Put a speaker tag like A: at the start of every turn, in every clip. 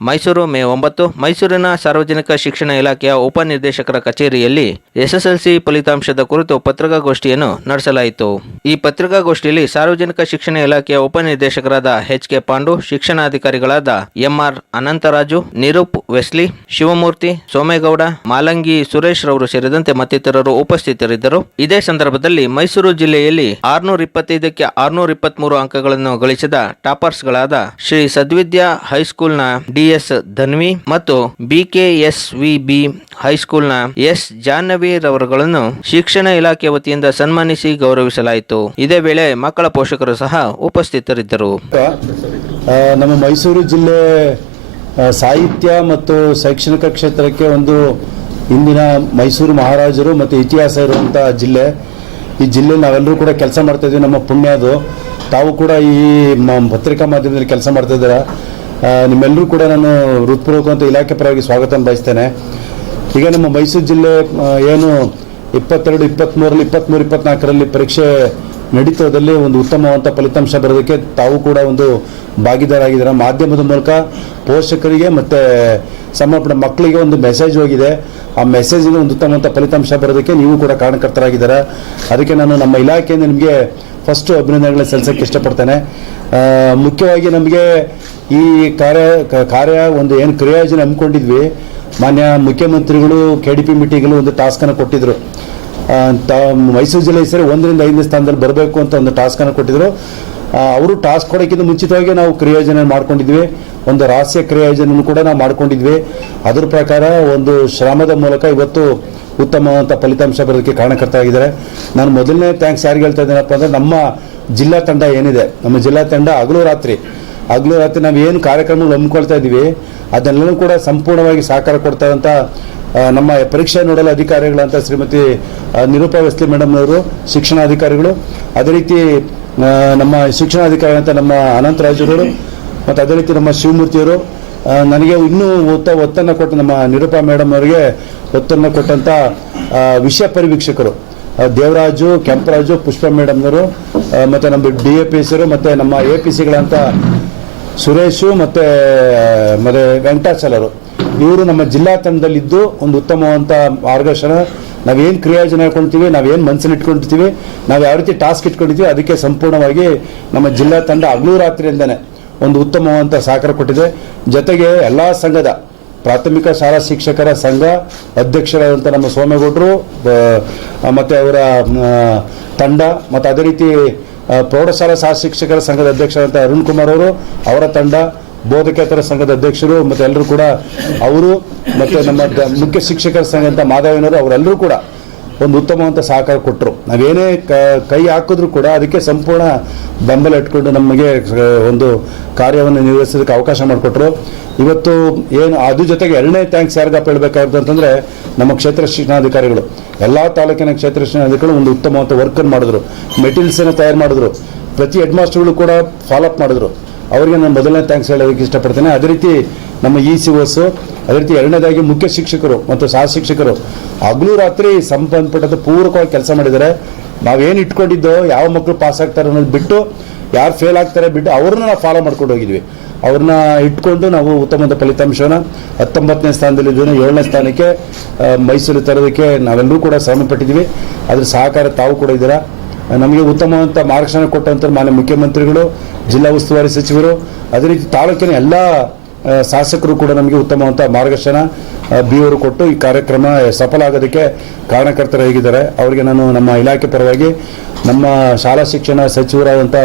A: ಮೈಸೂರು ಮೇ ಒಂಬತ್ತು. ಮೈಸೂರಿನ ಸಾರ್ವಜನಿಕ ಶಿಕ್ಷಣ ಇಲಾಖೆಯ ಉಪನಿರ್ದೇಶಕರ ಕಚೇರಿಯಲ್ಲಿ ಎಸ್ಎಸ್ಎಲ್ಸಿ ಫಲಿತಾಂಶದ ಕುರಿತು ಪತ್ರಿಕಾಗೋಷ್ಠಿಯನ್ನು ನಡೆಸಲಾಯಿತು. ಈ ಪತ್ರಿಕಾಗೋಷ್ಠಿಯಲ್ಲಿ ಸಾರ್ವಜನಿಕ ಶಿಕ್ಷಣ ಇಲಾಖೆಯ ಉಪನಿರ್ದೇಶಕರಾದ ಎಚ್ ಕೆ ಪಾಂಡು, ಶಿಕ್ಷಣಾಧಿಕಾರಿಗಳಾದ ಎಂಆರ್ ಅನಂತರಾಜು, ನಿರೂಪ್ ವೆಸ್ಲಿ, ಶಿವಮೂರ್ತಿ, ಸೋಮೇಗೌಡ, ಮಾಲಂಗಿ ಸುರೇಶ್ ರವರು ಸೇರಿದಂತೆ ಮತ್ತಿತರರು ಉಪಸ್ಥಿತರಿದ್ದರು. ಇದೇ ಸಂದರ್ಭದಲ್ಲಿ ಮೈಸೂರು ಜಿಲ್ಲೆಯಲ್ಲಿ ಆರ್ನೂರ ಇಪ್ಪತ್ತೈದಕ್ಕೆ ಆರ್ನೂರ ಇಪ್ಪತ್ಮೂರು ಅಂಕಗಳನ್ನು ಗಳಿಸಿದ ಟಾಪರ್ಸ್ಗಳಾದ ಶ್ರೀ ಸದ್ವಿದ್ಯಾ ಹೈಸ್ಕೂಲ್ನ ಡಿಎಸ್ ಧನ್ವಿ ಮತ್ತು ಬಿ ಹೈಸ್ಕೂಲ್ನ ಎಸ್ ಜಾಹ್ನವಿ ರವರುಗಳನ್ನು ಶಿಕ್ಷಣ ಇಲಾಖೆ ವತಿಯಿಂದ ಸನ್ಮಾನಿಸಿ ಗೌರವಿಸಲಾಯಿತು. ಇದೇ ವೇಳೆ ಮಕ್ಕಳ ಪೋಷಕರು ಸಹ ಉಪಸ್ಥಿತರಿದ್ದರು.
B: ನಮ್ಮ ಮೈಸೂರು ಜಿಲ್ಲೆ ಸಾಹಿತ್ಯ ಮತ್ತು ಶೈಕ್ಷಣಿಕ ಕ್ಷೇತ್ರಕ್ಕೆ ಒಂದು ಇಂದಿನ ಮೈಸೂರು ಮಹಾರಾಜರು ಮತ್ತು ಇತಿಹಾಸ ಇರುವಂಥ ಜಿಲ್ಲೆ. ಈ ಜಿಲ್ಲೆ ನಾವೆಲ್ಲರೂ ಕೂಡ ಕೆಲಸ ಮಾಡ್ತಾ ಇದ್ದೀವಿ, ನಮ್ಮ ಪುಣ್ಯ ಅದು. ತಾವು ಕೂಡ ಈ ಪತ್ರಿಕಾ ಮಾಧ್ಯಮದಲ್ಲಿ ಕೆಲಸ ಮಾಡ್ತಾ ಇದ್ದೀರಾ? ನಿಮ್ಮೆಲ್ಲರೂ ಕೂಡ ನಾನು ಹೃತ್ಪೂರ್ವಕವಂತ ಇಲಾಖೆ ಪರವಾಗಿ ಸ್ವಾಗತ ಬಯಸ್ತೇನೆ. ಈಗ ನಮ್ಮ ಮೈಸೂರು ಜಿಲ್ಲೆ ಏನು ಇಪ್ಪತ್ತೆರಡು ಇಪ್ಪತ್ತ್ಮೂರಲ್ಲಿ ಇಪ್ಪತ್ತ್ಮೂರು ಇಪ್ಪತ್ನಾಲ್ಕರಲ್ಲಿ ಪರೀಕ್ಷೆ ನಡೀತದಲ್ಲಿ ಒಂದು ಉತ್ತಮವಾದಂಥ ಫಲಿತಾಂಶ ಬರೋದಕ್ಕೆ ತಾವು ಕೂಡ ಒಂದು ಭಾಗಿದಾರಾಗಿದ್ದಾರೆ? ಮಾಧ್ಯಮದ ಮೂಲಕ ಪೋಷಕರಿಗೆ ಮತ್ತು ಸಂಬಂಧಪಟ್ಟ ಮಕ್ಕಳಿಗೆ ಒಂದು ಮೆಸೇಜ್ ಹೋಗಿದೆ. ಆ ಮೆಸೇಜಿಗೆ ಒಂದು ಉತ್ತಮವಾದಂಥ ಫಲಿತಾಂಶ ಬರೋದಕ್ಕೆ ನೀವು ಕೂಡ ಕಾರಣಕರ್ತರಾಗಿದ್ದಾರೆ? ಅದಕ್ಕೆ ನಾನು ನಮ್ಮ ಇಲಾಖೆಯಿಂದ ನಿಮಗೆ ಫಸ್ಟು ಅಭಿನಂದನೆಗಳನ್ನ ಸಲ್ಲಿಸೋಕ್ಕೆ ಇಷ್ಟಪಡ್ತೇನೆ. ಮುಖ್ಯವಾಗಿ ನಮಗೆ ಈ ಕಾರ್ಯ ಕಾರ್ಯ ಒಂದು ಏನು ಕ್ರಿಯಾಯೋಜನೆ ಹಮ್ಮಿಕೊಂಡಿದ್ವಿ. ಮಾನ್ಯ ಮುಖ್ಯಮಂತ್ರಿಗಳು ಕೆ ಡಿ ಪಿ ಮೀಟಿಂಗಲ್ಲಿ ಒಂದು ಟಾಸ್ಕನ್ನು ಕೊಟ್ಟಿದ್ರು. ಆ, ತ- ಮೈಸೂರು ಜಿಲ್ಲೆ ಸರಿ ಒಂದರಿಂದ ಐದನೇ ಸ್ಥಾನದಲ್ಲಿ ಬರಬೇಕು ಅಂತ ಒಂದು ಟಾಸ್ಕನ್ನು ಕೊಟ್ಟಿದ್ರು. ಅವರು ಟಾಸ್ಕ್ ಕೊಡೋಕ್ಕಿಂತ ಮುಂಚಿತವಾಗಿ ನಾವು ಕ್ರಿಯೋಜನೆ ಮಾಡ್ಕೊಂಡಿದ್ವಿ. ಒಂದು ರಹಸ್ಯ ಕ್ರಿಯಾಯೋಜನೆಯನ್ನು ಕೂಡ ನಾವು ಮಾಡ್ಕೊಂಡಿದ್ವಿ. ಅದ್ರ ಪ್ರಕಾರ ಒಂದು ಶ್ರಮದ ಮೂಲಕ ಇವತ್ತು ಉತ್ತಮವಾದಂಥ ಫಲಿತಾಂಶ ಬರೋದಕ್ಕೆ ಕಾರಣಕರ್ತರಾಗಿದ್ದಾರೆ ನಾನು ಮೊದಲನೇ ಥ್ಯಾಂಕ್ಸ್ ಯಾರಿಗೆ ಹೇಳ್ತಾ ಇದ್ದೀನಪ್ಪ ಅಂದರೆ ನಮ್ಮ ಜಿಲ್ಲಾ ತಂಡ ಏನಿದೆ. ನಮ್ಮ ಜಿಲ್ಲಾ ತಂಡ ಹಗಲು ರಾತ್ರಿ ಹಗಲು ರಾತ್ರಿ ನಾವು ಏನು ಕಾರ್ಯಕ್ರಮಗಳು ಹಮ್ಮಿಕೊಳ್ತಾ ಇದ್ದೀವಿ ಅದನ್ನೆಲ್ಲೂ ಕೂಡ ಸಂಪೂರ್ಣವಾಗಿ ಸಹಕಾರ ಅಂತ ನಮ್ಮ ಪರೀಕ್ಷೆ ನೋಡಲು ಅಧಿಕಾರಿಗಳಂತ ಶ್ರೀಮತಿ ನಿರೂಪ ನಿರೂಪಾ ಮೇಡಮ್ನವರು ಶಿಕ್ಷಣಾಧಿಕಾರಿಗಳು ಅದೇ ರೀತಿ ನಮ್ಮ ನಮ್ಮ ಶಿಕ್ಷಣಾಧಿಕಾರಿಗಳಂತ ನಮ್ಮ ಅನಂತರಾಜರವರು ಮತ್ತು ಅದೇ ರೀತಿ ನಮ್ಮ ಶಿವಮೂರ್ತಿಯವರು ನನಗೆ ಇನ್ನೂ ಒತ್ತ, ಒತ್ತನ್ನು ಕೊಟ್ಟು ನಮ್ಮ ನಿರೂಪ ಮೇಡಮ್ ಅವರಿಗೆ ಒತ್ತನ್ನು ಕೊಟ್ಟಂಥ ವಿಷಯ ಪರಿವೀಕ್ಷಕರು ದೇವರಾಜು, ಕೆಂಪರಾಜು, ಪುಷ್ಪ ಮೇಡಮ್ನವರು ಮತ್ತು ನಮ್ಮ ಡಿ ಎ ಪಿ ಸಿರು ಮತ್ತು ನಮ್ಮ ಎ ಪಿ ಸಿಗಳಂತ ಸುರೇಶು ಮತ್ತು ಮತ್ತೆ ವೆಂಕಟಾಚಲರು. ಇವರು ನಮ್ಮ ಜಿಲ್ಲಾ ತಂಡದಲ್ಲಿದ್ದು ಒಂದು ಉತ್ತಮವಂತ ಮಾರ್ಗದರ್ಶನ. ನಾವೇನು ಕ್ರಿಯಾಯೋಜನೆ ಹಾಕೊಳ್ತೀವಿ ನಾವೇನು ಮನಸ್ಸಲ್ಲಿ ಇಟ್ಕೊಂಡಿರ್ತೀವಿ, ನಾವು ಯಾವ ರೀತಿ ಟಾಸ್ಕ್ ಇಟ್ಕೊಂಡಿದ್ದೀವಿ ಅದಕ್ಕೆ ಸಂಪೂರ್ಣವಾಗಿ ನಮ್ಮ ಜಿಲ್ಲಾ ತಂಡ ಹಗಲು ರಾತ್ರಿಯಿಂದನೇ ಒಂದು ಉತ್ತಮವಂತ ಸಹಕಾರ ಕೊಟ್ಟಿದೆ. ಜೊತೆಗೆ ಎಲ್ಲ ಸಂಘದ ಪ್ರಾಥಮಿಕ ಶಾಲಾ ಶಿಕ್ಷಕರ ಸಂಘ ಅಧ್ಯಕ್ಷರಾದಂಥ ನಮ್ಮ ಸೋಮೇಗೌಡರು ಮತ್ತು ಅವರ ತಂಡ, ಮತ್ತು ಅದೇ ರೀತಿ ಪ್ರೌಢಶಾಲಾ ಸಹ ಶಿಕ್ಷಕರ ಸಂಘದ ಅಧ್ಯಕ್ಷರಾದಂಥ ಅರುಣ್ ಕುಮಾರ್ ಅವರು, ಅವರ ತಂಡ, ಬೋಧಕೇತರ ಸಂಘದ ಅಧ್ಯಕ್ಷರು ಮತ್ತು ಎಲ್ಲರೂ ಕೂಡ, ಅವರು ಮತ್ತು ನಮ್ಮ ಮುಖ್ಯ ಶಿಕ್ಷಕರ ಸಂಘ ಅಂತ ಮಾಧವನವರು, ಅವರೆಲ್ಲರೂ ಕೂಡ ಒಂದು ಉತ್ತಮವಂತ ಸಹಕಾರ ಕೊಟ್ಟರು ನಾವೇನೇ ಕ- ಕೈ ಹಾಕಿದ್ರು ಕೂಡ ಅದಕ್ಕೆ ಸಂಪೂರ್ಣ ಬೆಂಬಲ ಇಟ್ಕೊಂಡು ನಮಗೆ ಒಂದು ಕಾರ್ಯವನ್ನು ನಿರ್ವಹಿಸೋದಕ್ಕೆ ಅವಕಾಶ ಮಾಡಿಕೊಟ್ರು. ಇವತ್ತು ಏನು ಅದ್ರ ಜೊತೆಗೆ ಎರಡನೇ ಥ್ಯಾಂಕ್ಸ್ ಯಾರಿಗಪ್ಪ ಹೇಳಬೇಕಾಗುತ್ತೆ ಅಂತಂದರೆ, ನಮ್ಮ ಕ್ಷೇತ್ರ ಶಿಕ್ಷಣಾಧಿಕಾರಿಗಳು. ಎಲ್ಲ ತಾಲೂಕಿನ ಕ್ಷೇತ್ರ ಶಿಕ್ಷಣಾಧಿಕಾರಿಗಳು ಒಂದು ಉತ್ತಮವಾದ ವರ್ಕನ್ನು ಮಾಡಿದ್ರು. ಮೆಟೀರಿಯಲ್ಸನ್ನು ತಯಾರು ಮಾಡಿದ್ರು. ಪ್ರತಿ ಹೆಡ್ ಮಾಸ್ಟರ್ಗಳು ಕೂಡ ಫಾಲೋಅಪ್ ಮಾಡಿದ್ರು. ಅವರಿಗೆ ನಾನು ಮೊದಲನೇ ಥ್ಯಾಂಕ್ಸ್ ಹೇಳೋದಕ್ಕೆ ಇಷ್ಟಪಡ್ತೇನೆ. ಅದೇ ರೀತಿ ನಮ್ಮ ಇ ಸಿ ಓಸ್ ಅದೇ ರೀತಿ ಎರಡನೇದಾಗಿ ಮುಖ್ಯ ಶಿಕ್ಷಕರು ಮತ್ತು ಸಹ ಶಿಕ್ಷಕರು ಹಗಲು ರಾತ್ರಿ ಸಂಬಂಧಪಟ್ಟಂತೆ ಪೂರಕವಾಗಿ ಕೆಲಸ ಮಾಡಿದ್ದಾರೆ. ನಾವೇನು ಇಟ್ಕೊಂಡಿದ್ದೋ, ಯಾವ ಮಕ್ಕಳು ಪಾಸ್ ಆಗ್ತಾರೆ ಅನ್ನೋದು ಬಿಟ್ಟು, ಯಾರು ಫೇಲ್ ಆಗ್ತಾರೆ ಬಿಟ್ಟು ಅವ್ರನ್ನ ನಾವು ಫಾಲೋ ಮಾಡ್ಕೊಂಡು ಹೋಗಿದ್ವಿ. ಅವ್ರನ್ನ ಇಟ್ಕೊಂಡು ನಾವು ಉತ್ತಮವಾದ ಫಲಿತಾಂಶನ ಹತ್ತೊಂಬತ್ತನೇ ಸ್ಥಾನದಲ್ಲಿದ್ದು ಏಳನೇ ಸ್ಥಾನಕ್ಕೆ ಮೈಸೂರು ತರೋದಕ್ಕೆ ನಾವೆಲ್ಲರೂ ಕೂಡ ಶ್ರಮ ಪಟ್ಟಿದ್ದೀವಿ ಅದ್ರ ಸಹಕಾರ ತಾವು ಕೂಡ ಇದ್ದೀರಾ? ನಮಗೆ ಉತ್ತಮವಾದಂಥ ಮಾರ್ಗದರ್ಶನ ಕೊಟ್ಟಂಥ ಮಾನ್ಯ ಮುಖ್ಯಮಂತ್ರಿಗಳು, ಜಿಲ್ಲಾ ಉಸ್ತುವಾರಿ ಸಚಿವರು, ಅದೇ ರೀತಿ ತಾಲೂಕಿನ ಎಲ್ಲ ಶಾಸಕರು ಕೂಡ ನಮಗೆ ಉತ್ತಮವಾದಂಥ ಮಾರ್ಗದರ್ಶನ ಬಿ ಅವರು ಕೊಟ್ಟು ಈ ಕಾರ್ಯಕ್ರಮ ಸಫಲ ಆಗೋದಕ್ಕೆ ಕಾರಣಕರ್ತರಾಗಿದ್ದಾರೆ ಅವರಿಗೆ ನಾನು ನಮ್ಮ ಇಲಾಖೆ ಪರವಾಗಿ ನಮ್ಮ ಶಾಲಾ ಶಿಕ್ಷಣ ಸಚಿವರಾದಂಥ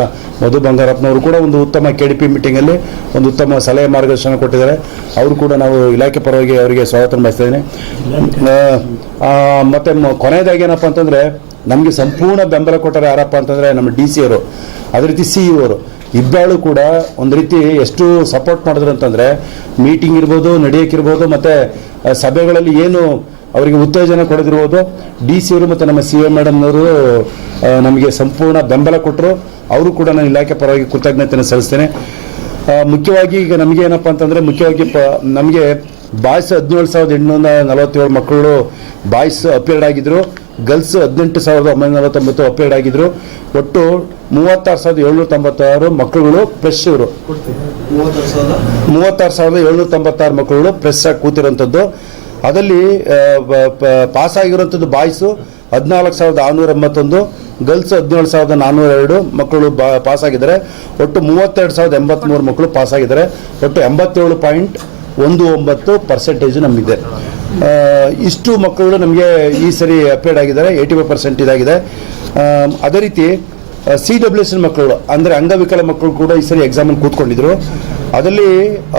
B: ಮಧು ಬಂಗಾರಪ್ಪನವರು ಕೂಡ ಒಂದು ಉತ್ತಮ ಕೆ ಡಿ ಪಿ ಮೀಟಿಂಗಲ್ಲಿ ಒಂದು ಉತ್ತಮ ಸಲಹೆ ಮಾರ್ಗದರ್ಶನ ಕೊಟ್ಟಿದ್ದಾರೆ. ಅವರು ಕೂಡ ನಾವು ಇಲಾಖೆ ಪರವಾಗಿ ಅವರಿಗೆ ಸ್ವಾಗತ ಬಯಸ್ತಾ ಇದ್ದೀನಿ. ಮತ್ತೆ ಕೊನೆಯದಾಗಿ ಏನಪ್ಪ ಅಂತಂದರೆ ನಮಗೆ ಸಂಪೂರ್ಣ ಬೆಂಬಲ ಕೊಟ್ಟರೆ ಯಾರಪ್ಪ ಅಂತಂದರೆ ನಮ್ಮ ಡಿ ಸಿ ಅವರು, ಅದೇ ರೀತಿ ಸಿ ಇ ಅವರು. ಇಬ್ಬಾಳು ಕೂಡ ಒಂದು ರೀತಿ ಎಷ್ಟು ಸಪೋರ್ಟ್ ಮಾಡಿದ್ರು ಅಂತಂದರೆ ಮೀಟಿಂಗ್ ಇರ್ಬೋದು, ನಡೆಯೋಕ್ಕಿರ್ಬೋದು, ಮತ್ತು ಸಭೆಗಳಲ್ಲಿ ಏನು ಅವರಿಗೆ ಉತ್ತೇಜನ ಕೊಡದಿರ್ಬೋದು. ಡಿ ಸಿ ಅವರು ಮತ್ತು ನಮ್ಮ ಸಿ ಎ ಮೇಡಮ್ನವರು ನಮಗೆ ಸಂಪೂರ್ಣ ಬೆಂಬಲ ಕೊಟ್ಟರು ಅವರು ಕೂಡ ನಾನು ಇಲಾಖೆ ಪರವಾಗಿ ಕೃತಜ್ಞತೆಯನ್ನು ಸಲ್ಲಿಸ್ತೇನೆ. ಮುಖ್ಯವಾಗಿ ಈಗ ನಮಗೆ ಏನಪ್ಪ ಅಂತಂದರೆ ಮುಖ್ಯವಾಗಿ ಪ, ನಮಗೆ ಬಾಯ್ಸ್ ಹದಿನೇಳು ಸಾವಿರದ ಎಂಟುನೂರ ನಲವತ್ತೇಳು ಮಕ್ಕಳು ಬಾಯ್ಸ್ ಅಪಿಯರ್ಡ್ ಆಗಿದ್ರು. ಗರ್ಲ್ಸ್ ಹದಿನೆಂಟು ಸಾವಿರದ ಒಂಬೈನೂರ ತೊಂಬತ್ತು ಅಪಿಯರ್ಡ್ ಆಗಿದ್ರು. ಒಟ್ಟು ಮೂವತ್ತಾರು ಸಾವಿರದ ಏಳ್ನೂರ ತೊಂಬತ್ತಾರು ಮಕ್ಕಳುಗಳು ಪ್ರೆಶ್ ಇವರು. ಮೂವತ್ತಾರು ಸಾವಿರದ ಏಳ್ನೂರ ತೊಂಬತ್ತಾರು ಮಕ್ಕಳುಗಳು ಪ್ರೆಶ್ ಆಗಿ ಕೂತಿರುವಂಥದ್ದು ಅದರಲ್ಲಿ ಪಾಸ್ ಆಗಿರೋಂಥದ್ದು ಬಾಯ್ಸು ಹದಿನಾಲ್ಕು ಸಾವಿರದ ಆರುನೂರ ಎಂಬತ್ತೊಂದು ಗರ್ಲ್ಸ್ ಹದಿನೇಳು ಸಾವಿರದ ನಾನ್ನೂರ ಎರಡು ಮಕ್ಕಳು ಬಾ ಪಾಸ್ ಆಗಿದ್ದಾರೆ. ಒಟ್ಟು ಮೂವತ್ತೆರಡು ಸಾವಿರದ ಎಂಬತ್ತ್ಮೂರು ಮಕ್ಕಳು ಪಾಸ್ ಆಗಿದ್ದಾರೆ. ಒಟ್ಟು ಎಂಬತ್ತೇಳು ಪಾಯಿಂಟ್ ಒಂದು ಒಂಬತ್ತು ಪರ್ಸೆಂಟೇಜ್ ನಮಗಿದೆ ಇಷ್ಟು ಮಕ್ಕಳು ನಮಗೆ ಈ ಸರಿ ಅಪೇಡ್ ಆಗಿದ್ದಾರೆ ಏಯ್ಟಿ ಫೈವ್ ಪರ್ಸೆಂಟ್ ಇದಾಗಿದೆ ಅದೇ ರೀತಿ ಸಿ ಡಬ್ಲ್ಯೂ ಎಸ್ ಮಕ್ಕಳು, ಅಂದರೆ ಅಂಗವಿಕಲ ಮಕ್ಕಳು ಕೂಡ ಈ ಸರಿ ಎಕ್ಸಾಮಲ್ಲಿ ಕೂತ್ಕೊಂಡಿದ್ರು. ಅದರಲ್ಲಿ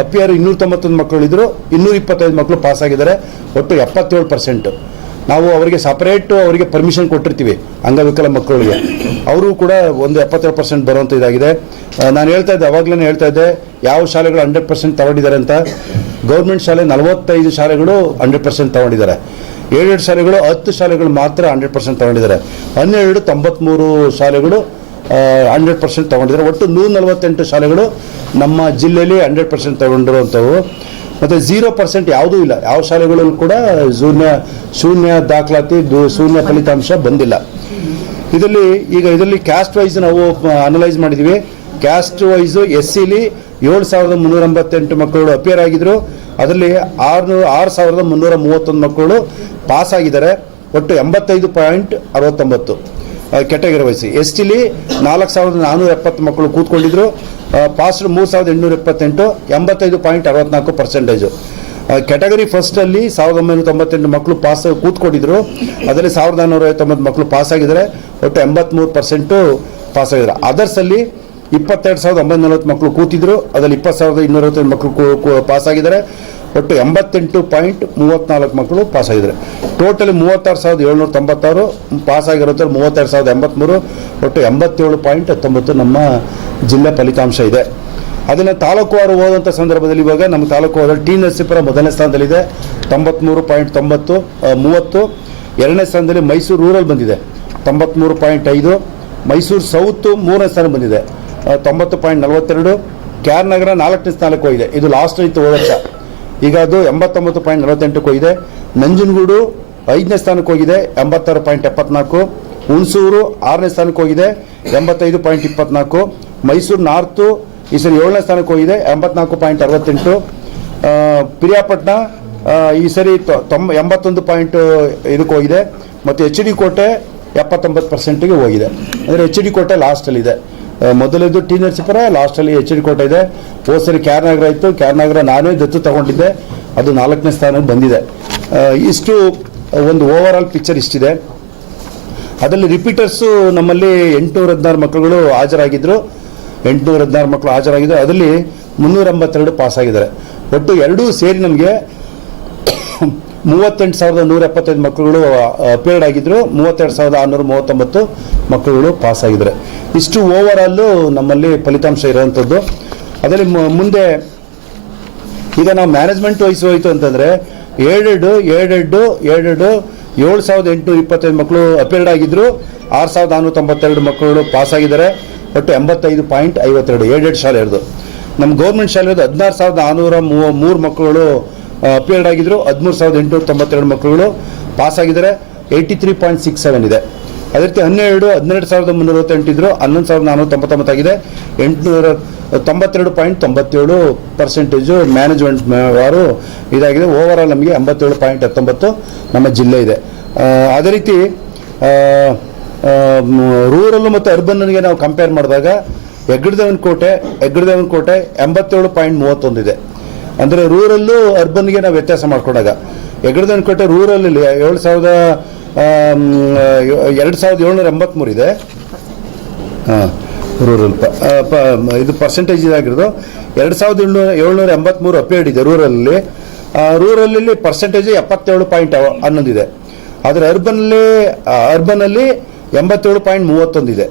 B: ಅಪಿಯರ್ ಇನ್ನೂರ ತೊಂಬತ್ತೊಂದು ಮಕ್ಕಳಿದ್ರು ಇನ್ನೂರ ಇಪ್ಪತ್ತೈದು ಮಕ್ಕಳು ಪಾಸ್ ಆಗಿದ್ದಾರೆ, ಒಟ್ಟು ಎಪ್ಪತ್ತೇಳು ಪರ್ಸೆಂಟ್ ನಾವು ಅವರಿಗೆ ಸಪ್ರೇಟು ಅವರಿಗೆ ಪರ್ಮಿಷನ್ ಕೊಟ್ಟಿರ್ತೀವಿ, ಅಂಗವಿಕಲ ಮಕ್ಕಳಿಗೆ. ಅವರು ಕೂಡ ಒಂದು ಎಪ್ಪತ್ತೇಳು ಪರ್ಸೆಂಟ್ ಬರುವಂಥ ಇದಾಗಿದೆ. ನಾನು ಹೇಳ್ತಾ ಇದ್ದೆ ಅವಾಗಲೇ ಹೇಳ್ತಾ ಇದ್ದೆ, ಯಾವ ಶಾಲೆಗಳು ಹಂಡ್ರೆಡ್ ಪರ್ಸೆಂಟ್ ತಗೊಂಡಿದ್ದಾರೆ ಅಂತ. ಗೌರ್ಮೆಂಟ್ ಶಾಲೆ ನಲವತ್ತೈದು ಶಾಲೆಗಳು ಹಂಡ್ರೆಡ್ ಪರ್ಸೆಂಟ್ ತಗೊಂಡಿದ್ದಾರೆ. ಏಳೆರಡು ಶಾಲೆಗಳು ಹತ್ತು ಶಾಲೆಗಳು ಮಾತ್ರ ಹಂಡ್ರೆಡ್ ಪರ್ಸೆಂಟ್ ತಗೊಂಡಿದ್ದಾರೆ. ಹನ್ನೆರಡು ತೊಂಬತ್ಮೂರು ಶಾಲೆಗಳು ಹಂಡ್ರೆಡ್ ಪರ್ಸೆಂಟ್ ತೊಗೊಂಡಿದ್ದಾರೆ. ಒಟ್ಟು ನೂರ ನಲವತ್ತೆಂಟು ಶಾಲೆಗಳು ನಮ್ಮ ಜಿಲ್ಲೆಯಲ್ಲಿ ಹಂಡ್ರೆಡ್ ಪರ್ಸೆಂಟ್ ತಗೊಂಡಿರುವಂಥವು. ಮತ್ತು ಝೀರೋ ಪರ್ಸೆಂಟ್ ಯಾವುದೂ ಇಲ್ಲ. ಯಾವ ಶಾಲೆಗಳಲ್ಲೂ ಕೂಡ ಶೂನ್ಯ ಶೂನ್ಯ ದಾಖಲಾತಿ ಶೂನ್ಯ ಫಲಿತಾಂಶ ಬಂದಿಲ್ಲ. ಇದರಲ್ಲಿ, ಈಗ ಇದರಲ್ಲಿ ಕ್ಯಾಸ್ಟ್ ವೈಸ್ ನಾವು ಅನಲೈಸ್ ಮಾಡಿದ್ವಿ ಕ್ಯಾಸ್ಟ್ ವೈಸ್ ಎಸ್ ಸಿಲಿ ಏಳು ಸಾವಿರದ ಮುನ್ನೂರ ಎಂಬತ್ತೆಂಟು ಮಕ್ಕಳು ಅಪಿಯರ್ ಆಗಿದ್ರು. ಅದರಲ್ಲಿ ಆರುನೂರು ಆರು ಸಾವಿರದ ಮುನ್ನೂರ ಮೂವತ್ತೊಂದು ಮಕ್ಕಳು ಪಾಸ್ ಆಗಿದ್ದಾರೆ. ಒಟ್ಟು ಎಂಬತ್ತೈದು ಪಾಯಿಂಟ್ ಅರವತ್ತೊಂಬತ್ತು. ಕೆಟಗರಿ ವೈಸ್ ಎಸ್ ಟಿಲಿ ನಾಲ್ಕು ಸಾವಿರದ ನಾನ್ನೂರ ಎಪ್ಪತ್ತು ಮಕ್ಕಳು ಕೂತ್ಕೊಂಡಿದ್ರು. ಪಾಸ್ ಮೂರು ಸಾವಿರದ ಎಂಟುನೂರ ಎಪ್ಪತ್ತೆಂಟು, ಎಂಬತ್ತೈದು ಪಾಯಿಂಟ್ ಅರವತ್ನಾಲ್ಕು ಪರ್ಸೆಂಟೇಜು ಕೆಟಗರಿ ಫಸ್ಟಲ್ಲಿ ಸಾವಿರದ ಒಂಬೈನೂರ ತೊಂಬತ್ತೆಂಟು ಮಕ್ಕಳು ಪಾಸ್ ಕೂತ್ಕೊಂಡಿದ್ರು. ಅದರಲ್ಲಿ ಸಾವಿರದ ನಾನ್ನೂರ ಐವತ್ತೊಂಬತ್ತು ಮಕ್ಕಳು ಪಾಸ್ ಆಗಿದ್ದಾರೆ. ಒಟ್ಟು ಎಂಬತ್ತ್ಮೂರು ಪರ್ಸೆಂಟು ಪಾಸ್ ಆಗಿದ್ದಾರೆ. ಅದರ್ಸಲ್ಲಿ ಇಪ್ಪತ್ತೆರಡು ಸಾವಿರದ ಒಂಬೈನೂರ ನಲವತ್ತು ಮಕ್ಕಳು ಕೂತಿದ್ರು, ಅದರಲ್ಲಿ ಇಪ್ಪತ್ತು ಸಾವಿರದ ಇನ್ನೂರ ಮಕ್ಕಳು ಪಾಸ್ ಆಗಿದ್ದಾರೆ. ಒಟ್ಟು ಎಂಬತ್ತೆಂಟು ಪಾಯಿಂಟ್ ಮೂವತ್ತ್ನಾಲ್ಕು ಮಕ್ಕಳು ಪಾಸ್ ಆಗಿದ್ದಾರೆ. ಟೋಟಲಿ ಮೂವತ್ತಾರು ಸಾವಿರದ ಏಳ್ನೂರ ತೊಂಬತ್ತಾರು ಪಾಸ್ ಆಗಿರೋದ್ರ ಮೂವತ್ತೆರಡು ಸಾವಿರದ ಎಂಬತ್ತ್ಮೂರು ಒಟ್ಟು ಎಂಬತ್ತೇಳು ಪಾಯಿಂಟ್ ಹತ್ತೊಂಬತ್ತು ನಮ್ಮ ಜಿಲ್ಲೆ ಫಲಿತಾಂಶ ಇದೆ. ಅದನ್ನು ತಾಲೂಕುವಾರು ಹೋದಂಥ ಸಂದರ್ಭದಲ್ಲಿ ಇವಾಗ ನಮ್ಮ ತಾಲೂಕು ಹೋದಲ್ಲಿ ಟಿ ನರಸೀಪುರ ಮೊದಲನೇ ಸ್ಥಾನದಲ್ಲಿದೆ. ತೊಂಬತ್ತ್ಮೂರು ಪಾಯಿಂಟ್ ತೊಂಬತ್ತು ಮೂವತ್ತು. ಎರಡನೇ ಸ್ಥಾನದಲ್ಲಿ ಮೈಸೂರು ರೂರಲ್ ಬಂದಿದೆ. ತೊಂಬತ್ತ್ಮೂರು ಪಾಯಿಂಟ್ ಐದು, ಮೈಸೂರು ಸೌತು ಮೂರನೇ ಸ್ಥಾನ ಬಂದಿದೆ. ತೊಂಬತ್ತು ಪಾಯಿಂಟ್ ನಲವತ್ತೆರಡು, ಕ್ಯಾರ್ ನಗರ ನಾಲ್ಕನೇ ಸ್ಥಾನಕ್ಕೆ ಹೋಗಿದೆ. ಇದು ಲಾಸ್ಟ್ ಇತ್ತು ಹೋದ ವರ್ಷ. ಈಗ ಅದು ಎಂಬತ್ತೊಂಬತ್ತು ಪಾಯಿಂಟ್ ನಲವತ್ತೆಂಟಕ್ಕೆ ಹೋಗಿದೆ. ನಂಜನಗೂಡು ಐದನೇ ಸ್ಥಾನಕ್ಕೆ ಹೋಗಿದೆ, ಎಂಬತ್ತಾರು ಪಾಯಿಂಟ್ ಎಪ್ಪತ್ನಾಲ್ಕು. ಹುಣಸೂರು ಆರನೇ ಸ್ಥಾನಕ್ಕೆ ಹೋಗಿದೆ, ಎಂಬತ್ತೈದು ಪಾಯಿಂಟ್ ಇಪ್ಪತ್ನಾಲ್ಕು. ಮೈಸೂರು ನಾರ್ತು, ಈ ಸರಿ ಏಳನೇ ಸ್ಥಾನಕ್ಕೆ ಹೋಗಿದೆ, ಎಂಬತ್ನಾಲ್ಕು ಪಾಯಿಂಟ್ ಅರವತ್ತೆಂಟು. ಪಿರಿಯಾಪಟ್ಟಣ ಈ ಸರಿ ತೊಂಬ ಎಂಬತ್ತೊಂದು ಪಾಯಿಂಟ್ ಇದಕ್ಕೆ ಹೋಗಿದೆ. ಮತ್ತು ಎಚ್ ಡಿ ಕೋಟೆ ಎಪ್ಪತ್ತೊಂಬತ್ತು ಪರ್ಸೆಂಟಿಗೆ ಹೋಗಿದೆ. ಅಂದರೆ ಎಚ್ ಡಿ ಕೋಟೆ ಲಾಸ್ಟಲ್ಲಿದೆ ಟೀನರ್ಸ್ ಟಿ ನರಸೀಪುರ, ಲಾಸ್ಟಲ್ಲಿ ಎಚ್ ಡಿ ಕೋಟೆ ಇದೆ. ಹೋದ್ಸರಿ ಕ್ಯಾರ್ ನಗರ ಇತ್ತು. ಕ್ಯಾರ್ ನಗರ ನಾನೇ ದತ್ತು ತಗೊಂಡಿದ್ದೆ. ಅದು ನಾಲ್ಕನೇ ಸ್ಥಾನಕ್ಕೆ ಬಂದಿದೆ. ಇಷ್ಟು ಒಂದು ಓವರ್ ಆಲ್ ಪಿಕ್ಚರ್ ಇಷ್ಟಿದೆ. ಅದರಲ್ಲಿ ರಿಪೀಟರ್ಸು ನಮ್ಮಲ್ಲಿ ಎಂಟುನೂರ ಹದಿನಾರು ಮಕ್ಕಳುಗಳು ಹಾಜರಾಗಿದ್ದರು ಎಂಟುನೂರ ಹದಿನಾರು ಮಕ್ಕಳು ಹಾಜರಾಗಿದ್ದರು ಅದರಲ್ಲಿ ಮುನ್ನೂರ ಎಂಬತ್ತೆರಡು ಪಾಸ್ ಆಗಿದ್ದಾರೆ ಒಟ್ಟು ಎರಡೂ ಸೇರಿ ನಮಗೆ ಮೂವತ್ತೆಂಟು ಸಾವಿರದ ನೂರ ಎಪ್ಪತ್ತೈದು ಮಕ್ಕಳುಗಳು ಅಪೇರ್ಡ್ ಆಗಿದ್ರು. ಮೂವತ್ತೆರಡು ಸಾವಿರದ ಆರುನೂರ ಮೂವತ್ತೊಂಬತ್ತು ಮಕ್ಕಳುಗಳು ಪಾಸ್ ಆಗಿದ್ದಾರೆ ಇಷ್ಟು ಓವರ್ ನಮ್ಮಲ್ಲಿ ಫಲಿತಾಂಶ ಇರೋವಂಥದ್ದು ಅದರಲ್ಲಿ ಮುಂದೆ ಈಗ ನಾವು ಮ್ಯಾನೇಜ್ಮೆಂಟ್ ವಹಿಸಿ ಹೋಯಿತು ಅಂತಂದರೆ, ಏಳೆರಡು ಏಳೆರಡು ಏಳೆರಡು, ಏಳು ಸಾವಿರದ ಎಂಟುನೂರ ಇಪ್ಪತ್ತೈದು ಮಕ್ಕಳು ಅಪೇರ್ಡ್ ಆಗಿದ್ದರು ಆರು ಸಾವಿರದ ಆರುನೂರ ತೊಂಬತ್ತೆರಡು ಮಕ್ಕಳು ಪಾಸ್ ಆಗಿದ್ದಾರೆ. ಒಟ್ಟು ಎಂಬತ್ತೈದು ಪಾಯಿಂಟ್ ಐವತ್ತೆರಡು, ಏಳೆರಡು ಶಾಲೆ ಇರೋದು. ನಮ್ಮ ಗೌರ್ಮೆಂಟ್ ಶಾಲೆ ಹದಿನಾರು ಸಾವಿರದ ಆರುನೂರ ಮೂರು ಮಕ್ಕಳು ಅಪೇರ್ಡ್ ಆಗಿದ್ರು ಹದಿಮೂರು ಸಾವಿರದ ಎಂಟುನೂರ ತೊಂಬತ್ತೆರಡು ಮಕ್ಕಳುಗಳು ಪಾಸ್ ಆಗಿದ್ದಾರೆ. Eighty three point six seven ಇದೆ. ಅದೇ ರೀತಿ ಹನ್ನೆರಡು ಹನ್ನೆರಡು ಸಾವಿರದ ಮುನ್ನೂರ ಇದ್ರು, ಹನ್ನೊಂದು ಸಾವಿರದ ನಾನ್ನೂರ ತೊಂಬತ್ತೊಂಬತ್ತಾಗಿದೆ ಎಂಟುನೂರ ತೊಂಬತ್ತೆರಡು ಪಾಯಿಂಟ್ ತೊಂಬತ್ತೇಳು ಪರ್ಸೆಂಟೇಜು ಮ್ಯಾನೇಜ್ಮೆಂಟ್ ವಾರು ಇದಾಗಿದೆ. ಓವರ್ ಆಲ್ ನಮಗೆ ಎಂಬತ್ತೇಳು ಪಾಯಿಂಟ್ ಹತ್ತೊಂಬತ್ತು ನಮ್ಮ ಜಿಲ್ಲೆ ಇದೆ. ಅದೇ ರೀತಿ ರೂರಲ್ಲು ಮತ್ತು ಅರ್ಬನ್ಗೆ ನಾವು ಕಂಪೇರ್ ಮಾಡಿದಾಗ ಹೆಗ್ಗಡದೇವನ ಕೋಟೆ ಹೆಗ್ಗಡದೇವನ ಕೋಟೆ ಎಂಬತ್ತೇಳು ಪಾಯಿಂಟ್ ಮೂವತ್ತೊಂದಿದೆ ಅಂದರೆ ರೂರಲ್ಲು ಅರ್ಬನ್ಗೆ ನಾವು ವ್ಯತ್ಯಾಸ ಮಾಡ್ಕೊಂಡಾಗ. ಹೆಗ್ಗಡದೇವನ ಕೋಟೆ ರೂರಲ್ಲಲ್ಲಿ ಏಳು ಸಾವಿರದ ಎರಡು ಸಾವಿರದ ಏಳ್ನೂರ ಎಂಬತ್ತ್ಮೂರು ಇದೆ. ಹಾಂ, ರೂರಲ್ ಪ ಇದು ಪರ್ಸೆಂಟೇಜ್ ಇದಾಗಿರೋದು. ಎರಡು ಸಾವಿರದ ಏಳ್ನೂರ ಏಳ್ನೂರ ಎಂಬತ್ತ್ಮೂರು ಅಪೇರ್ಡ್ ಇದೆ ರೂರಲಲ್ಲಿ ರೂರಲಲ್ಲಿ ಪರ್ಸೆಂಟೇಜ್ ಎಪ್ಪತ್ತೇಳು ಪಾಯಿಂಟ್ ಹನ್ನೊಂದಿದೆ ಆದರೆ ಅರ್ಬನಲ್ಲಿ ಅರ್ಬನಲ್ಲಿ ಎಂಬತ್ತೇಳು ಪಾಯಿಂಟ್ ಮೂವತ್ತೊಂದಿದೆ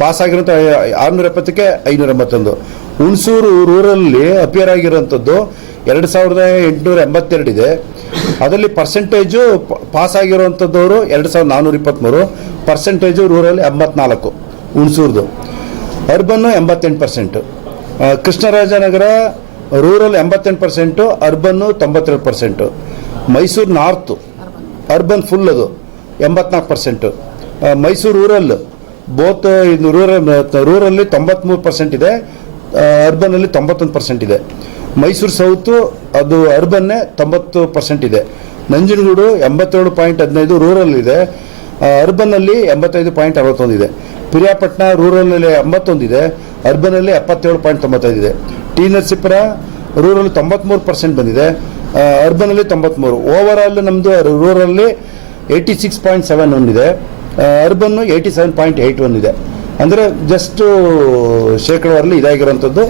B: ಪಾಸ್ ಆಗಿರೋಂಥ ಆರುನೂರ ಎಪ್ಪತ್ತಕ್ಕೆ ಐನೂರ ಎಂಬತ್ತೊಂದು. ಹುಣಸೂರು ರೂರಲ್ಲಿ ಅಪಿಯರ್ ಆಗಿರೋಂಥದ್ದು ಎರಡು ಸಾವಿರದ ಎಂಟುನೂರ ಎಂಬತ್ತೆರಡು ಇದೆ. ಅದರಲ್ಲಿ ಪರ್ಸೆಂಟೇಜು ಪಾಸ್ ಆಗಿರುವಂಥದ್ದವರು ಎರಡು ಸಾವಿರದ ನಾನ್ನೂರ ಇಪ್ಪತ್ತ್ಮೂರು ಪರ್ಸೆಂಟೇಜು ರೂರಲ್ ಎಂಬತ್ನಾಲ್ಕು, ಹುಣಸೂರ್ದು. ಅರ್ಬನ್ನು ಎಂಬತ್ತೆಂಟು ಪರ್ಸೆಂಟು ಕೃಷ್ಣರಾಜನಗರ ರೂರಲ್ ಎಂಬತ್ತೆಂಟು ಪರ್ಸೆಂಟು ಅರ್ಬನ್ನು ತೊಂಬತ್ತೆರಡು percent Mysuru north urban full ಅದು, ಎಂಬತ್ನಾಲ್ಕು ಪರ್ಸೆಂಟು ಮೈಸೂರು ರೂರಲ್ ಬೋತ್ ಇದು ರೂರಲ್ ರೂರಲ್ಲಿ ತೊಂಬತ್ತ್ಮೂರು ಪರ್ಸೆಂಟ್ ಇದೆ. ಅರ್ಬನಲ್ಲಿ ತೊಂಬತ್ತೊಂದು ಪರ್ಸೆಂಟ್ ಇದೆ. ಮೈಸೂರು ಸೌತು ಅದು ಅರ್ಬನ್ನೇ ತೊಂಬತ್ತು ಪರ್ಸೆಂಟ್ ಇದೆ. ನಂಜನಗೂಡು ಎಂಬತ್ತೇಳು ಪಾಯಿಂಟ್ ಹದಿನೈದು ರೂರಲ್ ಇದೆ. ಅರ್ಬನ್ನಲ್ಲಿ ಎಂಬತ್ತೈದು ಪಾಯಿಂಟ್ ಅರವತ್ತೊಂದು ಇದೆ. ಪಿರಿಯಾಪಟ್ಟಣ ಎಂಬತ್ತೊಂದು ಇದೆ. ಅರ್ಬನಲ್ಲಿ ಎಪ್ಪತ್ತೇಳು ಪಾಯಿಂಟ್ ತೊಂಬತ್ತೈದು ಇದೆ. ಟಿ ನರಸೀಪುರ ರೂರಲ್ ತೊಂಬತ್ಮೂರು ಪರ್ಸೆಂಟ್ ಬಂದಿದೆ. ಅರ್ಬನಲ್ಲಿ ತೊಂಬತ್ತ್ಮೂರು ಓವರ್ ಆಲ್ ನಮ್ಮದು ರೂರಲ್ಲಿ ಏಯ್ಟಿ ಸಿಕ್ಸ್ ಪಾಯಿಂಟ್ ಸೆವೆನ್ ಒಂದಿದೆ urban eighty seven point eight one ಇದೆ. ಅಂದರೆ ಜಸ್ಟು ಶೇಕಡವಾರಲ್ಲಿ ಇದಾಗಿರೋಂಥದ್ದು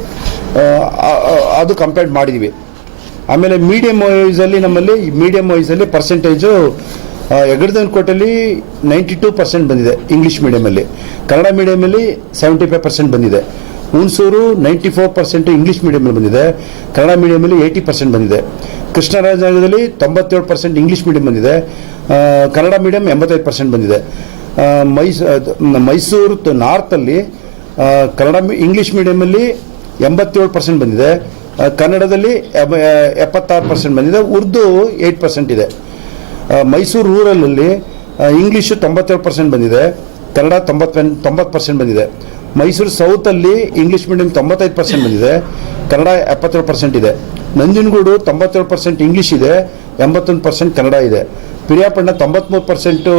B: ಅದು ಕಂಪೇರ್ ಮಾಡಿದ್ದೀವಿ ಆಮೇಲೆ ಮೀಡಿಯಂ ವೈಸಲ್ಲಿ ನಮ್ಮಲ್ಲಿ ಮೀಡಿಯಂ ವೈಸಲ್ಲಿ ಪರ್ಸೆಂಟೇಜು ಕೋಟಲ್ಲಿ ನೈಂಟಿ ಟೂ ಪರ್ಸೆಂಟ್ ಬಂದಿದೆ ಇಂಗ್ಲೀಷ್ ಮೀಡಿಯಮಲ್ಲಿ ಕನ್ನಡ ಮೀಡಿಯಮಲ್ಲಿ ಸೆವೆಂಟಿ ಫೈವ್ ಪರ್ಸೆಂಟ್ ಬಂದಿದೆ. Hunsur ninety four percent English ಮೀಡಿಯಮಲ್ಲಿ ಬಂದಿದೆ. ಕನ್ನಡ ಮೀಡಿಯಮಲ್ಲಿ ಏಯ್ಟಿ ಪರ್ಸೆಂಟ್ ಬಂದಿದೆ. ಕೃಷ್ಣರಾಜನಗರದಲ್ಲಿ ತೊಂಬತ್ತೇಳು ಪರ್ಸೆಂಟ್ ಇಂಗ್ಲೀಷ್ ಮೀಡಿಯಂ ಬಂದಿದೆ. ಕನ್ನಡ ಮೀಡಿಯಂ ಎಂಬತ್ತೈದು ಪರ್ಸೆಂಟ್ ಬಂದಿದೆ. ಮೈಸ್ ಮೈಸೂರು ತ- ನಾರ್ತಲ್ಲಿ ಕನ್ನಡ ಇಂಗ್ಲೀಷ್ ಮೀಡಿಯಮಲ್ಲಿ ಎಂಬತ್ತೇಳು ಪರ್ಸೆಂಟ್ ಬಂದಿದೆ. ಕನ್ನಡದಲ್ಲಿ ಎಪ್ಪತ್ತಾರು ಪರ್ಸೆಂಟ್ ಬಂದಿದೆ. ಉರ್ದು ಏಯ್ಟ್ ಪರ್ಸೆಂಟ್ ಇದೆ. ಮೈಸೂರು ರೂರಲಲ್ಲಿ ಇಂಗ್ಲೀಷು ತೊಂಬತ್ತೇಳು ಪರ್ಸೆಂಟ್ ಬಂದಿದೆ. ಕನ್ನಡ ತೊಂಬತ್ತು ತೊಂಬತ್ತು ಪರ್ಸೆಂಟ್ ಬಂದಿದೆ. ಮೈಸೂರು ಸೌತಲ್ಲಿ ಇಂಗ್ಲೀಷ್ ಮೀಡಿಯಂ ತೊಂಬತ್ತೈದು ಪರ್ಸೆಂಟ್ ಬಂದಿದೆ. ಕನ್ನಡ ಎಪ್ಪತ್ತೇಳು ಪರ್ಸೆಂಟ್ ಇದೆ. ನಂಜನಗೂಡು ತೊಂಬತ್ತೇಳು ಪರ್ಸೆಂಟ್ ಇಂಗ್ಲೀಷ್ ಇದೆ. ಎಂಬತ್ತೊಂದು ಪರ್ಸೆಂಟ್ ಕನ್ನಡ ಇದೆ. ಪಿರಿಯಾಪಟ್ಟಣ ತೊಂಬತ್ಮೂರು ಪರ್ಸೆಂಟು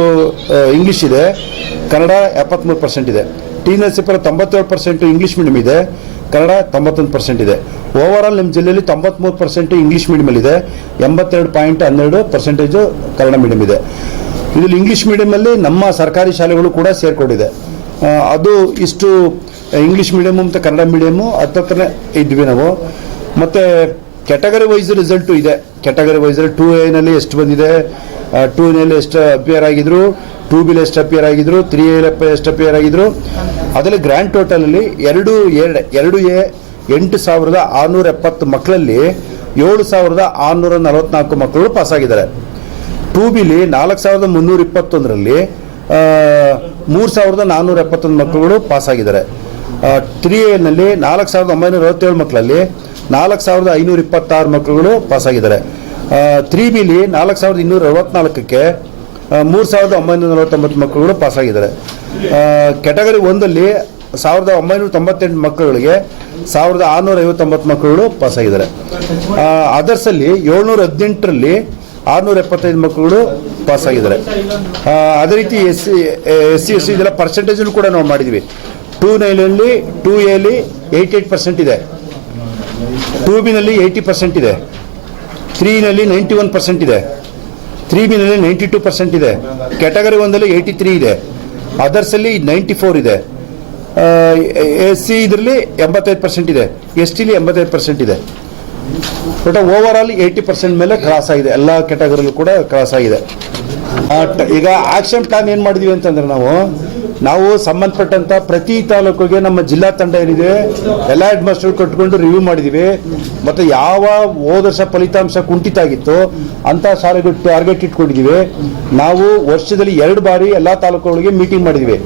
B: ಇಂಗ್ಲೀಷ್ ಇದೆ. ಕನ್ನಡ ಎಪ್ಪತ್ತ್ಮೂರು ಪರ್ಸೆಂಟ್ ಇದೆ. ಟಿ ನರಸೀಪುರ ತೊಂಬತ್ತೇಳು ಪರ್ಸೆಂಟು ಇಂಗ್ಲೀಷ್ ಮೀಡಿಯಮ್ ಇದೆ. ಕನ್ನಡ ತೊಂಬತ್ತೊಂದು ಪರ್ಸೆಂಟ್ ಇದೆ. ಓವರ್ ಆಲ್ ನಮ್ಮ ಜಿಲ್ಲೆಯಲ್ಲಿ ತೊಂಬತ್ತ್ಮೂರು ಪರ್ಸೆಂಟ್ ಇಂಗ್ಲೀಷ್ ಮೀಡಿಯಮಲ್ಲಿ ಇದೆ. ಎಂಬತ್ತೆರಡು ಪಾಯಿಂಟ್ ಹನ್ನೆರಡು ಪರ್ಸೆಂಟೇಜು ಕನ್ನಡ ಮೀಡಿಯಮ್ ಇದೆ. ಇದರಲ್ಲಿ ಇಂಗ್ಲೀಷ್ ಮೀಡಿಯಮಲ್ಲಿ ನಮ್ಮ ಸರ್ಕಾರಿ ಶಾಲೆಗಳು ಕೂಡ ಸೇರಿಕೊಂಡಿದೆ. ಅದು ಇಷ್ಟು ಇಂಗ್ಲೀಷ್ ಮೀಡಿಯಮು ಮತ್ತು ಕನ್ನಡ ಮೀಡಿಯಮು ಹತ್ತಿರ ಇದ್ವಿ ನಾವು. ಮತ್ತು ಕ್ಯಾಟಗರಿ ವೈಸ್ ರಿಸಲ್ಟು ಇದೆ. ಕ್ಯಾಟಗರಿ ವೈಸ್ ಟೂ ಎನಲ್ಲಿ ಎಷ್ಟು ಬಂದಿದೆ? ಟೂ ನಲ್ಲಿ ಎಷ್ಟು ಅಪಿಯರ್ ಆಗಿದ್ರು ಟೂ ಬಿಲ್ ಎಷ್ಟು ಅಪಿಯರ್ ಆಗಿದ್ರು ತ್ರೀ ಎಲ್ ಎಷ್ಟು ಅಪಿಯರ್ ಆಗಿದ್ರು. ಅದರಲ್ಲಿ ಗ್ರ್ಯಾಂಡ್ ಟೋಟಲಲ್ಲಿ ಎರಡು ಎರಡು ಎರಡು ಎ ಎಂಟು ಸಾವಿರದ ಆರುನೂರ ಎಪ್ಪತ್ತು ಮಕ್ಕಳಲ್ಲಿ ಏಳು ಸಾವಿರದ ಆರುನೂರ ನಲವತ್ನಾಲ್ಕು ಮಕ್ಕಳು ಪಾಸಾಗಿದ್ದಾರೆ ಟೂ ಬಿಲಿ ನಾಲ್ಕು ಸಾವಿರದ ಮುನ್ನೂರ ಇಪ್ಪತ್ತೊಂದರಲ್ಲಿ ಮೂರು ಸಾವಿರದ ನಾನ್ನೂರ ಎಪ್ಪತ್ತೊಂದು ಮಕ್ಕಳುಗಳು ಪಾಸಾಗಿದ್ದಾರೆ ತ್ರೀ ಎನಲ್ಲಿ ನಾಲ್ಕು ಸಾವಿರದ ಒಂಬೈನೂರ ಅರವತ್ತೇಳು ಮಕ್ಕಳಲ್ಲಿ ನಾಲ್ಕು ಸಾವಿರದ ಐನೂರ ಇಪ್ಪತ್ತಾರು ಮಕ್ಕಳುಗಳು ಪಾಸಾಗಿದ್ದಾರೆ ತ್ರೀ ಬಿಲಿ ನಾಲ್ಕು ಸಾವಿರದ ಇನ್ನೂರ ಅರವತ್ನಾಲ್ಕಕ್ಕೆ ಮೂರು ಸಾವಿರದ ಒಂಬೈನೂರ ನಲವತ್ತೊಂಬತ್ತು ಮಕ್ಕಳುಗಳು ಪಾಸಾಗಿದ್ದಾರೆ. ಕೆಟಗರಿ ಒಂದಲ್ಲಿ ಸಾವಿರದ ಒಂಬೈನೂರ ತೊಂಬತ್ತೆಂಟು ಮಕ್ಕಳುಗಳಿಗೆ ಸಾವಿರದ ಆರುನೂರ ಐವತ್ತೊಂಬತ್ತು ಮಕ್ಕಳುಗಳು ಪಾಸಾಗಿದ್ದಾರೆ. ಅದರ್ಸಲ್ಲಿ ಏಳ್ನೂರ ಹದಿನೆಂಟರಲ್ಲಿ ಆರುನೂರ ಎಪ್ಪತ್ತೈದು ಮಕ್ಕಳುಗಳು ಪಾಸಾಗಿದ್ದಾರೆ. ಅದೇ ರೀತಿ S C S C S C ಇದೆಲ್ಲ ಪರ್ಸೆಂಟೇಜನ್ನು ಕೂಡ ನಾವು ಮಾಡಿದ್ವಿ. ಟೂ ನೈನಲ್ಲಿ ಟೂ ಎಲ್ಲಿ ಏಯ್ಟಿ ಏಯ್ಟ್ ಪರ್ಸೆಂಟ್ ಇದೆ. ಟೂ ಬಿನಲ್ಲಿ ಏಯ್ಟಿ ಪರ್ಸೆಂಟ್ ಇದೆ. ತ್ರೀನಲ್ಲಿ ನೈಂಟಿ ಒನ್ ಪರ್ಸೆಂಟ್ ಇದೆ. ತ್ರೀ ಬಿನಲ್ಲಿ ನೈಂಟಿ ಟೂ ಪರ್ಸೆಂಟ್ ಇದೆ. ಕ್ಯಾಟಗರಿ ಒಂದಲ್ಲಿ ಏಯ್ಟಿ ತ್ರೀ ಇದೆ. ಅದರ್ಸಲ್ಲಿ ನೈಂಟಿ ಫೋರ್ ಇದೆ. ಎಸ್ ಸಿ ಇದರಲ್ಲಿ ಎಂಬತ್ತೈದು ಪರ್ಸೆಂಟ್ ಇದೆ. ಎಸ್ ಟಿಲಿ ಎಂಬತ್ತೈದು ಪರ್ಸೆಂಟ್ ಇದೆ. But over all eighty percent ಮೇಲೆ ಕ್ರಾಸ್ ಆಗಿದೆ. ಎಲ್ಲ ಕ್ಯಾಟಗರಿಲೂ ಕೂಡ ಕ್ರಾಸ್ ಆಗಿದೆ. ಈಗ ಆಕ್ಷನ್ ಪ್ಲಾನ್ ಏನು ಮಾಡಿದ್ವಿ ಅಂತಂದ್ರೆ ನಾವು ನಾವು ಸಂಬಂಧಪಟ್ಟಂತ ಪ್ರತಿ ತಾಲೂಕಿಗೆ ನಮ್ಮ ಜಿಲ್ಲಾ ತಂಡ ಏನಿದೆ, ಎಲ್ಲ ಹೆಡ್ ಮಾಸ್ಟರ್ ಕಟ್ಕೊಂಡು ರಿವ್ಯೂ ಮಾಡಿದೀವಿ. ಮತ್ತೆ ಯಾವ ಹೋದ ವರ್ಷ ಫಲಿತಾಂಶ ಕುಂಠಿತ ಆಗಿತ್ತು ಅಂತ ಶಾಲೆಗಳು ಟಾರ್ಗೆಟ್ ಇಟ್ಕೊಂಡಿದೀವಿ. ನಾವು ವರ್ಷದಲ್ಲಿ ಎರಡು ಬಾರಿ ಎಲ್ಲಾ ತಾಲೂಕುಗಳಿಗೆ ಮೀಟಿಂಗ್ ಮಾಡಿದ್ವಿ.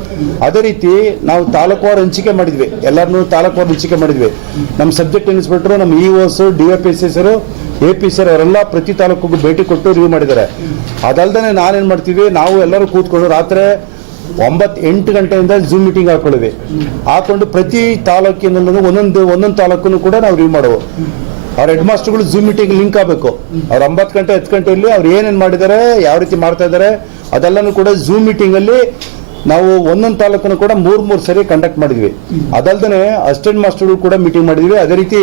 B: ಅದೇ ರೀತಿ ನಾವು ತಾಲೂಕುವಾರು ಹಂಚಿಕೆ ಮಾಡಿದ್ವಿ. ಎಲ್ಲರನ್ನೂ ತಾಲೂಕುವಾರು ಹಂಚಿಕೆ ಮಾಡಿದ್ವಿ. ನಮ್ಮ ಸಬ್ಜೆಕ್ಟ್ ಇನ್ಸ್ಪೆಕ್ಟರ್ ನಮ್ಮ E Os D F S S A P sir ಅವರೆಲ್ಲ ಪ್ರತಿ ತಾಲೂಕಿಗೂ ಭೇಟಿ ಕೊಟ್ಟು ರಿವ್ಯೂ ಮಾಡಿದ್ದಾರೆ. ಅದಲ್ಲದೆ ನಾನೇನು ಮಾಡ್ತೀವಿ, ನಾವು ಎಲ್ಲರೂ ಕೂತ್ಕೊಂಡು ರಾತ್ರಿ ಒಂಬತ್ತು ಎಂಟು ಗಂಟೆಯಿಂದ ಝೂಮ್ ಮೀಟಿಂಗ್ ಹಾಕೊಳ್ಳಿವಿ ಹಾಕೊಂಡು ಪ್ರತಿ ತಾಲೂಕಿನಲ್ಲೂ ಒಂದೊಂದು ಒಂದೊಂದು ತಾಲೂಕನ್ನು ಕೂಡ ನಾವು ರಿವ್ಯೂ ಮಾಡುವು. ಅವ್ರ ಹೆಡ್ ಮಾಸ್ಟರ್ಗಳು ಝೂಮ್ ಮೀಟಿಂಗ್ ಲಿಂಕ್ ಆಗಬೇಕು ಅವ್ರ ಒಂಬತ್ತು ಗಂಟೆ, ಹತ್ತು ಗಂಟೆಯಲ್ಲಿ ಅವ್ರು ಏನೇನು ಮಾಡಿದ್ದಾರೆ ಯಾವ ರೀತಿ ಮಾಡ್ತಾ ಇದ್ದಾರೆ ಅದೆಲ್ಲನೂ ಕೂಡ ಝೂಮ್ ಮೀಟಿಂಗಲ್ಲಿ ನಾವು ಒಂದೊಂದು ತಾಲೂಕನ್ನು ಕೂಡ ಮೂರ್, ಮೂರು ಸರಿ ಕಂಡಕ್ಟ್ ಮಾಡಿದ್ವಿ. ಅದಲ್ದೇ ಅಸಿಸ್ಟೆಂಟ್ ಮಾಸ್ಟರ್ಗಳು ಕೂಡ ಮೀಟಿಂಗ್ ಮಾಡಿದ್ವಿ. ಅದೇ ರೀತಿ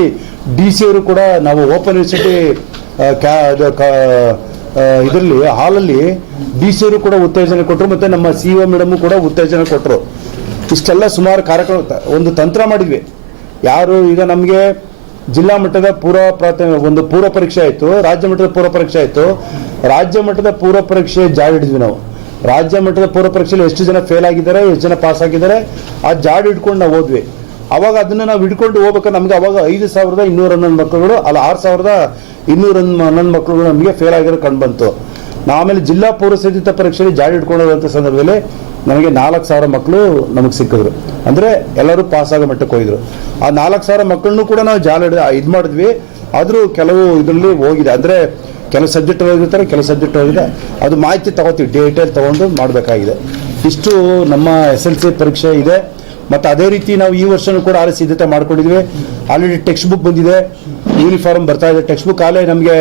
B: ಡಿ ಸಿ ಅವರು ಕೂಡ ನಾವು ಓಪನ್ ಯೂನಿವರ್ಸಿಟಿ ಇದರಲ್ಲಿ, ಹಾಲಲ್ಲಿ ಡಿ ಸಿ ಅವರು ಕೂಡ ಉತ್ತೇಜನ ಕೊಟ್ಟರು ಮತ್ತೆ ನಮ್ಮ ಸಿ ಒ ಮೇಡಮ್ ಕೂಡ ಉತ್ತೇಜನ ಕೊಟ್ಟರು ಇಷ್ಟೆಲ್ಲ ಸುಮಾರು ಕಾರ್ಯಕ್ರಮ ಒಂದು ತಂತ್ರ ಮಾಡಿದ್ವಿ. ಯಾರು, ಈಗ ನಮಗೆ ಜಿಲ್ಲಾ ಮಟ್ಟದ ಪೂರ್ವ ಪ್ರಾಥಮಿಕ ಒಂದು ಪೂರ್ವ ಪರೀಕ್ಷೆ ಆಯಿತು, ರಾಜ್ಯ ಮಟ್ಟದ ಪೂರ್ವ ಪರೀಕ್ಷೆ ಆಯಿತು. ರಾಜ್ಯ ಮಟ್ಟದ ಪೂರ್ವ ಪರೀಕ್ಷೆ ಜಾಡ್ ಹಿಡಿದ್ವಿ ನಾವು. ರಾಜ್ಯ ಮಟ್ಟದ ಪೂರ್ವ ಪರೀಕ್ಷೆಯಲ್ಲಿ ಎಷ್ಟು ಜನ ಫೇಲ್ ಆಗಿದ್ದಾರೆ, ಎಷ್ಟು ಜನ ಪಾಸ್ ಆಗಿದ್ದಾರೆ, ಆ ಜಾಡ್ ಹಿಡ್ಕೊಂಡು ನಾವು ಹೋದ್ವಿ. ಅವಾಗ ಅದನ್ನ ನಾವು ಹಿಡ್ಕೊಂಡು ಹೋಗ್ಬೇಕು ನಮ್ಗೆ ಅವಾಗ ಐದು ಸಾವಿರದ ಇನ್ನೂರ ಹನ್ನೊಂದು ಮಕ್ಕಳುಗಳು, ಅಲ್ಲ ಆರು ಸಾವಿರದ ಇನ್ನೂರ ಹನ್ನೊಂದು ಮಕ್ಕಳುಗಳು ನಮಗೆ ಫೇಲ್ ಆಗಿರೋ ಕಂಡು ಬಂತು. ನಾವು ಆಮೇಲೆ ಜಿಲ್ಲಾ ಪೂರ್ವ ಸಿದ್ಧತ ಪರೀಕ್ಷೆಯಲ್ಲಿ ಜಾರಿ ಇಟ್ಕೊಂಡಿರುವಂತ ಸಂದರ್ಭದಲ್ಲಿ ನಮಗೆ ನಾಲ್ಕು ಸಾವಿರ ಮಕ್ಕಳು ನಮಗೆ ಸಿಕ್ಕಿದ್ರು. ಅಂದ್ರೆ ಎಲ್ಲರೂ ಪಾಸ್ ಆಗೋ ಮಟ್ಟಕ್ಕೆ ಹೋಗಿದ್ರು. ಆ ನಾಲ್ಕು ಸಾವಿರ ಮಕ್ಕಳನ್ನು ಕೂಡ ನಾವು ಜಾಲ ಇದು ಮಾಡಿದ್ವಿ. ಆದರೂ ಕೆಲವು ಇದರಲ್ಲಿ ಹೋಗಿದೆ. ಅಂದರೆ ಕೆಲವು ಸಬ್ಜೆಕ್ಟ್ ಹೋಗಿರ್ತಾರೆ ಕೆಲವು ಸಬ್ಜೆಕ್ಟ್ ಹೋಗಿದೆ ಅದು ಮಾಹಿತಿ ತಗೋತೀವಿ ಡೇಟೇಲ್ ತಗೊಂಡು ಮಾಡಬೇಕಾಗಿದೆ. ಇಷ್ಟು ನಮ್ಮ ಎಸ್ ಎಲ್ ಸಿ ಪರೀಕ್ಷೆ ಇದೆ. ಮತ್ತು ಅದೇ ರೀತಿ ನಾವು ಈ ವರ್ಷನೂ ಕೂಡ ಆರೆ ಸಿದ್ಧತೆ ಮಾಡ್ಕೊಂಡಿದ್ವಿ. ಆಲ್ರೆಡಿ ಟೆಕ್ಸ್ಟ್ ಬುಕ್ ಬಂದಿದೆ. ಯೂನಿಫಾರ್ಮ್ ಬರ್ತಾ ಇದೆ. ಟೆಕ್ಸ್ಟ್ ಬುಕ್ ಆಲೇ ನಮಗೆ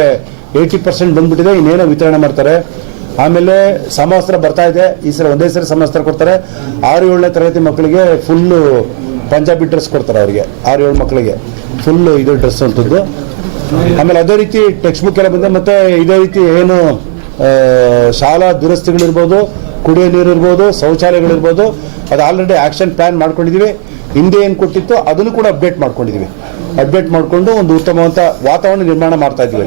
B: ಏಯ್ಟಿ ಪರ್ಸೆಂಟ್ ಬಂದ್ಬಿಟ್ಟಿದೆ. ಇನ್ನೇನೋ ವಿತರಣೆ ಮಾಡ್ತಾರೆ. ಆಮೇಲೆ ಸಮವಸ್ತ್ರ ಬರ್ತಾ ಇದೆ. ಈ ಸಲ ಒಂದೇ ಸರಿ ಸಮವಸ್ತ್ರ ಕೊಡ್ತಾರೆ. ಆರು ಏಳನೇ ತರಗತಿ ಮಕ್ಕಳಿಗೆ ಫುಲ್ಲು ಪಂಜಾಬಿ ಡ್ರೆಸ್ ಕೊಡ್ತಾರೆ ಅವರಿಗೆ. ಆರು ಏಳು ಮಕ್ಕಳಿಗೆ. ಫುಲ್ಲು ಇದು ಡ್ರೆಸ್ ಅಂತದ್ದು. ಆಮೇಲೆ ಅದೇ ರೀತಿ ಟೆಕ್ಸ್ಟ್ ಬುಕ್ ಎಲ್ಲ ಬಂದಿದೆ ಮತ್ತೆ ಇದೇ ರೀತಿ ಏನು ಶಾಲಾ ದುರಸ್ತಿಗಳಿರ್ಬೋದು. ಕುಡಿಯೋ ನೀರು ಇರ್ಬೋದು ಶೌಚಾಲಯಗಳಿರ್ಬೋದು, ಅದು ಆಲ್ರೆಡಿ ಆಕ್ಷನ್ ಪ್ಲ್ಯಾನ್ ಮಾಡ್ಕೊಂಡಿದ್ದೀವಿ ಹಿಂದೆ ಏನು ಕೊಟ್ಟಿತ್ತು, ಅದನ್ನು ಕೂಡ ಅಪ್ಡೇಟ್ ಮಾಡ್ಕೊಂಡಿದ್ದೀವಿ ಅಪ್ಡೇಟ್ ಮಾಡಿಕೊಂಡು ಒಂದು ಉತ್ತಮವಾದ ವಾತಾವರಣ ನಿರ್ಮಾಣ ಮಾಡ್ತಾ ಇದ್ದೀವಿ.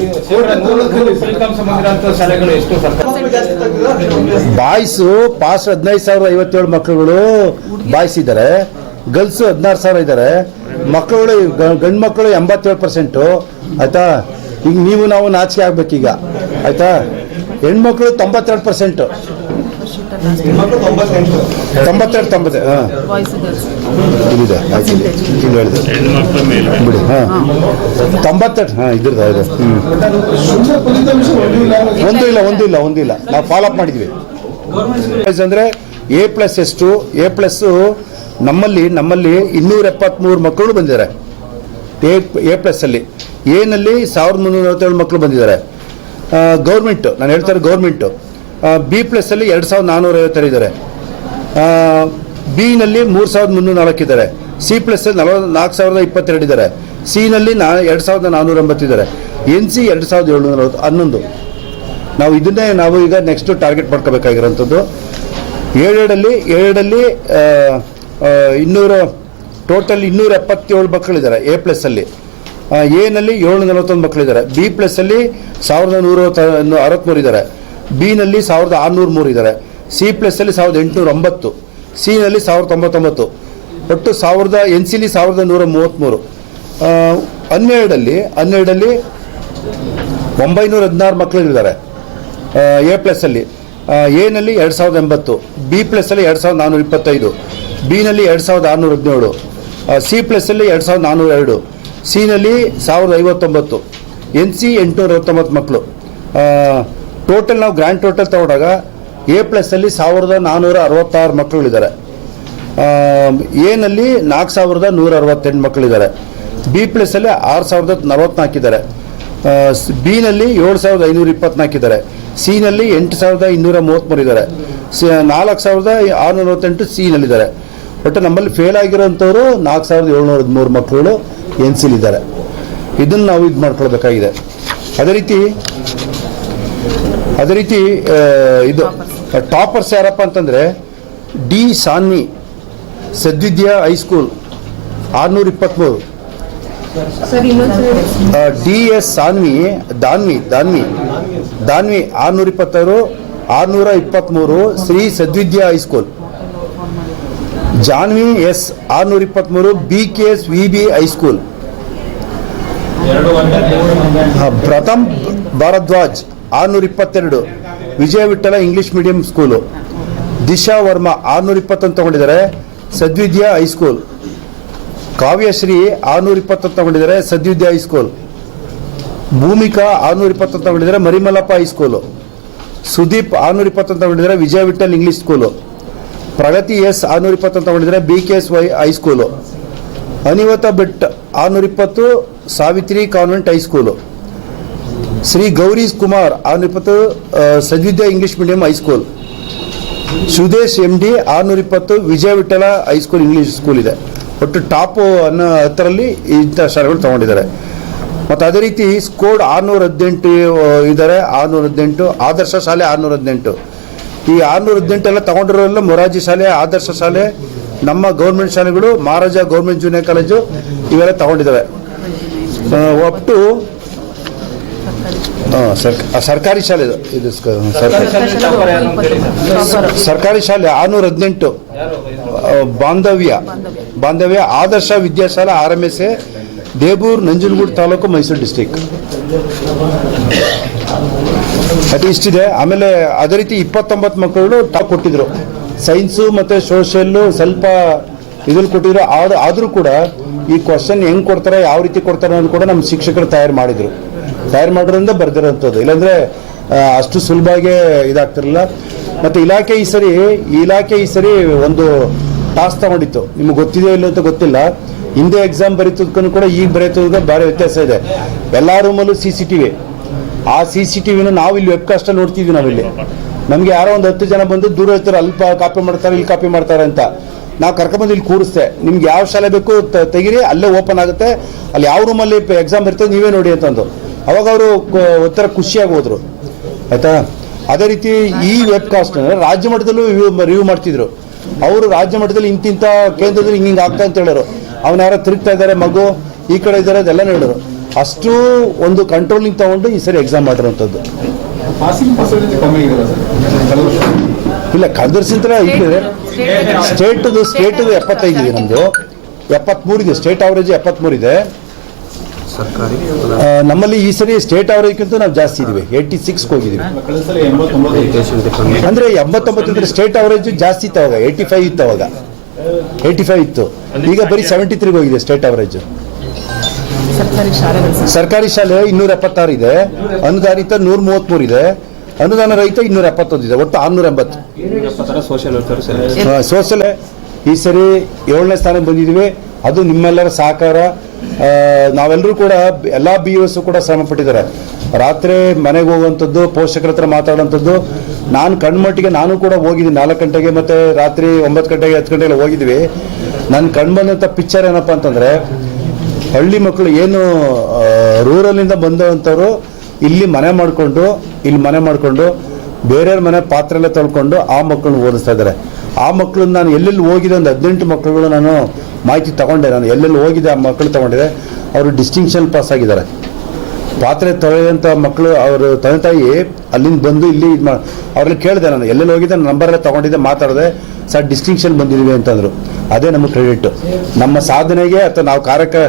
B: ಬಾಯ್ಸ್, ಪಾಸ್ ಹದಿನೈದು ಸಾವಿರದ ಐವತ್ತೇಳು ಮಕ್ಕಳುಗಳು ಬಾಯ್ಸ್ ಇದ್ದಾರೆ ಗರ್ಲ್ಸ್ ಹದಿನಾರು ಸಾವಿರ ಇದ್ದಾರೆ. ಮಕ್ಕಳುಗಳು ಗ- ಗಂಡು ಮಕ್ಕಳು ಎಂಬತ್ತೇಳು ಪರ್ಸೆಂಟು ಆಯ್ತಾ? ಈಗ ನೀವು ನಾವು ನಾಚಿಕೆ ಆಗ್ಬೇಕೀಗ. ಆಯ್ತಾ? ಹೆಣ್ಮಕ್ಳು ತೊಂಬತ್ತೆರಡು ಪರ್ಸೆಂಟು ತೊಂಬತ್ತೆರಡು ತೊಂಬತ್ತೆರಡು ಹಾಂ. ಇಲ್ಲಿ ಹೇಳಿದೆ. ಬಿಡಿ ಹಾಂ. ತೊಂಬತ್ತೆರಡು ಹಾಂ ಇದ್ರದ್ದು ಇದೆ ಹ್ಞೂ ಒಂದು ಇಲ್ಲ ಒಂದು ಇಲ್ಲ ಒಂದು ಇಲ್ಲ. ನಾವು ಫಾಲೋ ಅಪ್ ಮಾಡಿದ್ವಿ. ಅಂದ್ರೆ ಎ ಪ್ಲಸ್ ಎಷ್ಟು ಎ ಪ್ಲಸ್ ನಮ್ಮಲ್ಲಿ ನಮ್ಮಲ್ಲಿ ಇನ್ನೂರ ಎಪ್ಪತ್ಮೂರು ಮಕ್ಕಳು ಬಂದಿದ್ದಾರೆ. ಎ ಎ ಪ್ಲಸ್ ಅಲ್ಲಿ. ಎನಲ್ಲಿ ಸಾವಿರದ ಮುನ್ನೂರ ನಲವತ್ತೇಳು ಮಕ್ಕಳು ಬಂದಿದ್ದಾರೆ. ಗೌರ್ಮೆಂಟು ನಾನು ಹೇಳ್ತಾರೆ ಗೌರ್ಮೆಂಟು ಬಿ ಪ್ಲಸ್ ಅಲ್ಲಿ ಎರಡು ಸಾವಿರದ ನಾನ್ನೂರ ಐವತ್ತರ ಇದ್ದಾರೆ ಬಿನಲ್ಲಿ ಮೂರು ಸಾವಿರದ ಮುನ್ನೂರ ನಾಲ್ಕು ಇದ್ದಾರೆ ಸಿ ಪ್ಲಸ್ ನಲವತ್ತು, ನಾಲ್ಕು ಸಾವಿರದ ಇಪ್ಪತ್ತೆರಡು ಇದ್ದಾರೆ. ಸಿನಲ್ಲಿ ನಾ, ಎರಡು ಸಾವಿರದ ನಾನ್ನೂರ ಎಂಬತ್ತಿದ್ದಾರೆ. ಎನ್ ಸಿ ಎರಡು ಸಾವಿರದ ಏಳ್ನೂರ ನಲವತ್ತು, ಹನ್ನೊಂದು. ನಾವು ಇದನ್ನೇ ನಾವು ಈಗ ನೆಕ್ಸ್ಟ್ ಟಾರ್ಗೆಟ್ ಮಾಡ್ಕೋಬೇಕಾಗಿರೋಂಥದ್ದು. ಏಳೆರಡಲ್ಲಿ ಏಳೆರಡಲ್ಲಿ ಇನ್ನೂರ ಟೋಟಲ್ ಇನ್ನೂರ ಎಪ್ಪತ್ತೇಳು ಮಕ್ಕಳಿದ್ದಾರೆ ಎ ಪ್ಲಸ್ ಅಲ್ಲಿ. ಎನಲ್ಲಿ ಏಳ್ನೂರ ನಲವತ್ತೊಂದು ಮಕ್ಕಳಿದ್ದಾರೆ. ಬಿ ಪ್ಲಸ್ ಅಲ್ಲಿ ಸಾವಿರದ ನೂರ ಅರವತ್ತ್ಮೂರು ಇದ್ದಾರೆ. ಬಿನಲ್ಲಿ ಸಾವಿರದ ಆರುನೂರ ಮೂರು ಇದ್ದಾರೆ ಸಿ ಪ್ಲಸ್ ಅಲ್ಲಿ ಸಾವಿರದ ಎಂಟುನೂರ ಒಂಬತ್ತು. ಸಿನಲ್ಲಿ ಸಾವಿರದ ತೊಂಬತ್ತೊಂಬತ್ತು. ಒಟ್ಟು ಸಾವಿರದ ಎನ್ ಸಿಲಿ ಸಾವಿರದ ನೂರ ಮೂವತ್ತ್ಮೂರು ಹನ್ನೆರಡಲ್ಲಿ ಹನ್ನೆರಡಲ್ಲಿ ಒಂಬೈನೂರ ಹದಿನಾರು ಮಕ್ಕಳಿದ್ದಾರೆ ಎ ಪ್ಲಸ್ ಅಲ್ಲಿ. ಎನಲ್ಲಿ ಎರಡು ಸಾವಿರದ ಎಂಬತ್ತು. ಬಿ ಪ್ಲಸ್ ಅಲ್ಲಿ ಎರಡು ಸಾವಿರದ ನಾನ್ನೂರ ಇಪ್ಪತ್ತೈದು. ಬಿನಲ್ಲಿ ಎರಡು ಸಾವಿರದ ಆರುನೂರ ಹದಿನೇಳು. ಸಿ ಪ್ಲಸ್ ಅಲ್ಲಿ ಎರಡು ಸಾವಿರದ ನಾನ್ನೂರ ಎರಡು. ಸಿನಲ್ಲಿ ಸಾವಿರದ ಐವತ್ತೊಂಬತ್ತು. ಎನ್ ಸಿ ಎಂಟುನೂರ ಹತ್ತೊಂಬತ್ತು ಮಕ್ಕಳು. ಟೋಟಲ್ ನಾವು ಗ್ರ್ಯಾಂಡ್ ಟೋಟಲ್ ತಗೊಂಡಾಗ ಎ ಪ್ಲಸ್ ಅಲ್ಲಿ ಸಾವಿರದ ನಾನ್ನೂರ ಅರವತ್ತಾರು ಮಕ್ಕಳಿದ್ದಾರೆ. ಎನಲ್ಲಿ ನಾಲ್ಕು ಸಾವಿರದ ನೂರ ಅರವತ್ತೆಂಟು ಮಕ್ಕಳಿದ್ದಾರೆ. ಬಿ ಪ್ಲಸ್ ಅಲ್ಲಿ ಆರು ಸಾವಿರದ ನಲವತ್ನಾಲ್ಕಿದ್ದಾರೆ ಬಿನಲ್ಲಿ ಏಳು ಸಾವಿರದ ಐನೂರ ಇಪ್ಪತ್ನಾಲ್ಕಿದ್ದಾರೆ ಸಿನಲ್ಲಿ ಎಂಟು ಸಾವಿರದ ಇನ್ನೂರ ಮೂವತ್ತ್ಮೂರು ಇದ್ದಾರೆ. ನಾಲ್ಕು ಸಾವಿರದ ಆರುನೂರ ನಲವತ್ತೆಂಟು ಸಿನಲ್ಲಿದ್ದಾರೆ ಬಟ್ ನಮ್ಮಲ್ಲಿ ಫೇಲ್ ಆಗಿರೋಂಥವ್ರು ನಾಲ್ಕು ಸಾವಿರದ ಏಳ್ನೂರ ಹದಿಮೂರು ಮಕ್ಕಳು ಎನ್ ಸಿಲಿದ್ದಾರೆ ಇದನ್ನು ನಾವು ಇದು ಮಾಡ್ಕೊಳ್ಬೇಕಾಗಿದೆ. ಅದೇ ರೀತಿ ಅದೇ ರೀತಿ ಇದು ಟಾಪರ್ಸ್ ಯಾರಪ್ಪ ಅಂತಂದರೆ ಡಿ ಸಾನ್ವಿ ಸದ್ವಿದ್ಯಾ ಹೈಸ್ಕೂಲ್ ಆರುನೂರ ಇಪ್ಪತ್ತ್ಮೂರು ಡಿ ಎಸ್ ಸಾನ್ವಿ ದಾನ್ವಿ ದಾನ್ವಿ ದಾನ್ವಿ ಆರ್ನೂರ ಇಪ್ಪತ್ತಾರು ಆರ್ನೂರ ಇಪ್ಪತ್ತ್ಮೂರು Shri Sadvidya high school Janvi S ಆರ್ನೂರ ಇಪ್ಪತ್ತ್ಮೂರು B K S V B high school Pratham Bharadwaj ಆರ್ನೂರ ಇಪ್ಪತ್ತೆರಡು Vijaya Vittala English medium school Disha Varma ಆರ್ನೂರ ಇಪ್ಪತ್ತೊಂದು ತಗೊಂಡಿದ್ದಾರೆ. ಸದ್ವಿದ್ಯಾ ಹೈಸ್ಕೂಲ್ ಕಾವ್ಯಶ್ರೀ ಆರ್ನೂರ ಇಪ್ಪತ್ತೊಂದು ತಗೊಂಡಿದ್ದಾರೆ. ಸದ್ವಿದ್ಯಾ ಹೈಸ್ಕೂಲ್ ಭೂಮಿಕಾ ಆರ್ನೂರ ಇಪ್ಪತ್ತೊಂದು ತಗೊಂಡಿದ್ದಾರೆ. ಮರಿಮಲ್ಲಪ್ಪ ಹೈಸ್ಕೂಲು ಸುದೀಪ್ ಆರ್ನೂರ ಇಪ್ಪತ್ತೊಂದು ತಗೊಂಡಿದ್ದಾರೆ. Vijaya Vittal English school Pragathi S ಆರ್ನೂರ ಇಪ್ಪತ್ತೊಂದು ತಗೊಂಡಿದ್ದಾರೆ. B K S Y high school Anivata Bhat ಆರ್ನೂರ ಇಪ್ಪತ್ತು Savitri convent high school Shri Gauri Kumar ಆರ್ನೂರ ಇಪ್ಪತ್ತು Sadvidya English medium high school Sudesh M D ಆರ್ನೂರ ಇಪ್ಪತ್ತು Vijaya Vittala high school English school ಇದೆ. ಒಟ್ಟು ಟಾಪು ಅನ್ನೋ ಹತ್ತರಲ್ಲಿ ಇಂಥ ಶಾಲೆಗಳು ತಗೊಂಡಿದ್ದಾರೆ. ಮತ್ತು ಅದೇ ರೀತಿ ಸ್ಕೋಡ್ ಆರುನೂರ ಹದಿನೆಂಟು ಇದ್ದಾರೆ. ಆರ್ನೂರ ಹದಿನೆಂಟು ಆದರ್ಶ ಶಾಲೆ ಆರುನೂರ ಹದಿನೆಂಟು ಈ ಆರ್ನೂರ ಹದಿನೆಂಟೆಲ್ಲ ತಗೊಂಡಿರೋಲ್ಲ ಮೊರಾರ್ಜಿ ಶಾಲೆ, ಆದರ್ಶ ಶಾಲೆ, ನಮ್ಮ ಗೌರ್ಮೆಂಟ್ ಶಾಲೆಗಳು, ಮಹಾರಾಜ ಗೌರ್ಮೆಂಟ್ ಜೂನಿಯರ್ ಕಾಲೇಜು, ಇವೆಲ್ಲ ತಗೊಂಡಿದ್ದಾವೆ. ಒಟ್ಟು ಸರ್ಕ- ಸರ್ಕಾರಿ ಶಾಲೆ ಇದು ಸರ್ಕಾರಿ ಶಾಲೆ ಆರ್ನೂರ ಹದಿನೆಂಟು. Bandhavya. Bandhavya Adarsha Vidyashala R M S A Debur Nanjanagudu taluk Mysuru district ಅದು ಇಷ್ಟಿದೆ. ಆಮೇಲೆ ಅದೇ ರೀತಿ ಇಪ್ಪತ್ತೊಂಬತ್ತು ಮಕ್ಕಳು ಟಾಪ್ ಕೊಟ್ಟಿದ್ರು. ಸೈನ್ಸು ಮತ್ತು ಸೋಷಿಯಲ್ಲು ಸ್ವಲ್ಪ ಇದ್ರಲ್ಲಿ ಕೊಟ್ಟಿದ್ರು. ಆದ ಆದರೂ ಕೂಡ ಈ ಕ್ವಶನ್ ಹೆಂಗ್ ಕೊಡ್ತಾರೆ ಯಾವ ರೀತಿ ಕೊಡ್ತಾರೆ ಅನ್ನೋದು ಕೂಡ ನಮ್ಮ ಶಿಕ್ಷಕರು ತಯಾರು ಮಾಡಿದ್ರು. ತಯಾರು ಮಾಡೋದ್ರಿಂದ ಬರ್ದಿರೋಂಥದ್ದು. ಇಲ್ಲಾಂದ್ರೆ ಅಷ್ಟು ಸುಲಭವಾಗಿ ಇದಾಗ್ತಿರಲಿಲ್ಲ. ಮತ್ತೆ ಇಲಾಖೆ ಈ ಸರಿ, ಇಲಾಖೆ ಈ ಸರಿ ಒಂದು ಟಾಸ್ಕ್ ತಗೊಂಡಿತ್ತು. ನಿಮ್ಗೆ ಗೊತ್ತಿದೆಯೋ ಇಲ್ಲ ಅಂತ ಗೊತ್ತಿಲ್ಲ. ಹಿಂದೆ ಎಕ್ಸಾಮ್ ಬರೀತದಕ್ಕೂ ಕೂಡ ಈಗ ಬರೀತದಕ್ಕೆ ಭಾರಿ ವ್ಯತ್ಯಾಸ ಇದೆ. ಎಲ್ಲ ರೂಮಲ್ಲೂ ಸಿ ಸಿ ಟಿ ವಿ. ಆ ಸಿ ಸಿ ಟಿ ವಿನ ನಾವು ಇಲ್ಲಿ ವೆಬ್ ಕಾಸ್ಟ್ ನೋಡ್ತಿದ್ವಿ ನಾವಿಲ್ಲಿ. ನಮಗೆ ಯಾರೋ ಒಂದು ಹತ್ತು ಜನ ಬಂದು ದೂರ ಇರ್ತಾರೆ ಅಲ್ಪ ಕಾಪಿ ಮಾಡ್ತಾರೆ, ಇಲ್ಲಿ ಕಾಪಿ ಮಾಡ್ತಾರೆ ಅಂತ. ನಾವು ಕರ್ಕೊಂಬಂದು ಇಲ್ಲಿ ಕೂರಿಸ್ದೆ. ನಿಮ್ಗೆ ಯಾವ ಶಾಲೆ ಬೇಕು ತೆಗೀರಿ, ಅಲ್ಲೇ ಓಪನ್ ಆಗುತ್ತೆ. ಅಲ್ಲಿ ಯಾವ ರೂಮಲ್ಲಿ ಎಕ್ಸಾಮ್ ಇರ್ತದೆ ನೀವೇ ನೋಡಿ ಅಂತಂದು ಅವಾಗ ಅವರು ಒಂಥರ ಖುಷಿಯಾಗಿ ಹೋದ್ರು. ಆಯ್ತಾ? ಅದೇ ರೀತಿ ಈ ವೆಬ್ ಕಾಸ್ಟ್ ರಾಜ್ಯ ಮಟ್ಟದಲ್ಲೂ ರಿವ್ಯೂ ಮಾಡ್ತಿದ್ರು. ಅವರು ರಾಜ್ಯ ಮಟ್ಟದಲ್ಲಿ ಇಂತಿಂತ ಕೇಂದ್ರದಲ್ಲಿ ಹಿಂಗೆ ಆಗ್ತಾ ಅಂತ ಹೇಳೋರು ಅವನ ಯಾರೋ ತಿರುಗ್ತಾ ಇದ್ದಾರೆ, ಮಗು, ಈ ಕಡೆ ಇದ್ದಾರೆ, ಅದೆಲ್ಲ ಹೇಳಿದ್ರು. ಅಷ್ಟು ಒಂದು ಕಂಟ್ರೋಲಿಂಗ್ ತಗೊಂಡು ಈ ಸರಿ ಎಕ್ಸಾಮ್ ಮಾಡಿರೋಂಥದ್ದು ಇಲ್ಲ ಕದರ್ಸಿಂತ್ರ ಇದೆ ಸ್ಟೇಟ್ದು ಸ್ಟೇಟ್ ಎಪ್ಪತ್ತೈದು ಇದೆ ನಮ್ಮದು ಇದೆ ಸ್ಟೇಟ್ ಅವರೇಜ್ ಎಪ್ಪತ್ಮೂರು ಆ, ನಮ್ಮಲ್ಲಿ ಈ ಸರಿ ಸ್ಟೇಟ್ ಅವರೇಜ್ಗಿಂತ ನಾವು ಜಾಸ್ತಿ ಇದೀವಿ. ಏಯ್ಟಿ ಸಿಕ್ಸ್ ಹೋಗಿದ್ದೀವಿ
C: ಕಳೆದ ಸಲ ಎಂಬತ್ತೊಂಬತ್ತು
B: ಅಂದ್ರೆ ಎಂಬತ್ತೊಂಬತ್ತು ಸ್ಟೇಟ್ ಅವರೇಜ್ ಜಾಸ್ತಿ ಇತ್ತು ಅವಾಗ. ಏಯ್ಟಿ ಫೈವ್ ಇತ್ತು ಅವಾಗ. ಏಯ್ಟಿ ಫೈವ್ ಇತ್ತು. ಈಗ ಬರೀ ಸೆವೆಂಟಿ ತ್ರೀ ಹೋಗಿದೆ ಸ್ಟೇಟ್ ಅವರೇಜ್ ಸರ್ಕಾರಿ ಶಾಲೆ ಇನ್ನೂರ ಎಪ್ಪತ್ತಾರು ಇದೆ. ಅನುದಾನಿತ ನೂರ ಮೂವತ್ಮೂರು ಇದೆ. ಅನುದಾನ ರಹಿತ ಇನ್ನೂರ ಎಪ್ಪತ್ತೊಂದು ಇದೆ. ಒಟ್ಟು ಆರ್ನೂರ ಎಂಬತ್ತು ಸೋಷಲ್ ಈ ಸರಿ ಏಳನೇ ಸ್ಥಾನ ಬಂದಿದ್ದೀವಿ ಅದು ನಿಮ್ಮೆಲ್ಲರ ಸಹಕಾರ. ನಾವೆಲ್ಲರೂ ಕೂಡ ಎಲ್ಲ ಬಿ ಎಸ್ ಕೂಡ ಶ್ರಮ ಪಟ್ಟಿದ್ದಾರೆ. ರಾತ್ರಿ ಮನೆಗೆ ಹೋಗುವಂಥದ್ದು, ಪೋಷಕರ ಹತ್ರ ಮಾತಾಡುವಂಥದ್ದು, ನಾನು ಕಣ್ಮಟ್ಟಿಗೆ ನಾನು ಕೂಡ ಹೋಗಿದ್ದೀನಿ. ನಾಲ್ಕು ಗಂಟೆಗೆ ಮತ್ತೆ ರಾತ್ರಿ ಒಂಬತ್ತು ಗಂಟೆಗೆ, ಹತ್ತು ಗಂಟೆಗೆ ಹೋಗಿದ್ವಿ ನನ್ನ ಕಣ್ಬಂದಂಥ ಪಿಕ್ಚರ್ ಏನಪ್ಪ ಅಂತಂದರೆ, ಹಳ್ಳಿ ಮಕ್ಕಳು ಏನು ರೂರಲ್ಲಿಂದ ಬಂದಂಥವ್ರು ಇಲ್ಲಿ ಮನೆ ಮಾಡಿಕೊಂಡು, ಇಲ್ಲಿ ಮನೆ ಮಾಡಿಕೊಂಡು, ಬೇರೆಯವ್ರ ಮನೆ ಪಾತ್ರೆಲ್ಲ ತೊಳ್ಕೊಂಡು ಆ ಮಕ್ಕಳನ್ನ ಓದಿಸ್ತಾ ಇದ್ದಾರೆ. ಆ ಮಕ್ಕಳನ್ನ ನಾನು ಎಲ್ಲೆಲ್ಲಿ ಹೋಗಿದೆ ಒಂದು ಹದಿನೆಂಟು ಮಕ್ಕಳುಗಳು ನಾನು ಮಾಹಿತಿ ತಗೊಂಡೆ. ನಾನು ಎಲ್ಲೆಲ್ಲಿ ಹೋಗಿದೆ ಆ ಮಕ್ಕಳು ತಗೊಂಡಿದೆ. ಅವರು ಡಿಸ್ಟಿಂಕ್ಷನ್ ಪಾಸ್ ಆಗಿದ್ದಾರೆ. ಪಾತ್ರೆ ತೊಳೆಯುವಂಥ ಮಕ್ಕಳು, ಅವರು ತಂದೆ ತಾಯಿ ಅಲ್ಲಿಂದ ಬಂದು ಇಲ್ಲಿ ಇದು ಮಾ ಅವ್ರಲ್ಲಿ ಕೇಳಿದೆ ನಾನು, ಎಲ್ಲೆಲ್ಲಿ ಹೋಗಿದ್ದೆ ನಂಬರ್ ಎಲ್ಲ ತಗೊಂಡಿದ್ದೆ, ಮಾತಾಡಿದೆ, ಸರ್ ಡಿಸ್ಟಿಂಕ್ಷನ್ ಬಂದಿದ್ದೀವಿ ಅಂತಂದರು. ಅದೇ ನಮಗೆ ಕ್ರೆಡಿಟ್ ನಮ್ಮ ಸಾಧನೆಗೆ ಅಥವಾ ನಾವು ಕಾರ್ಯಕ್ಕೆ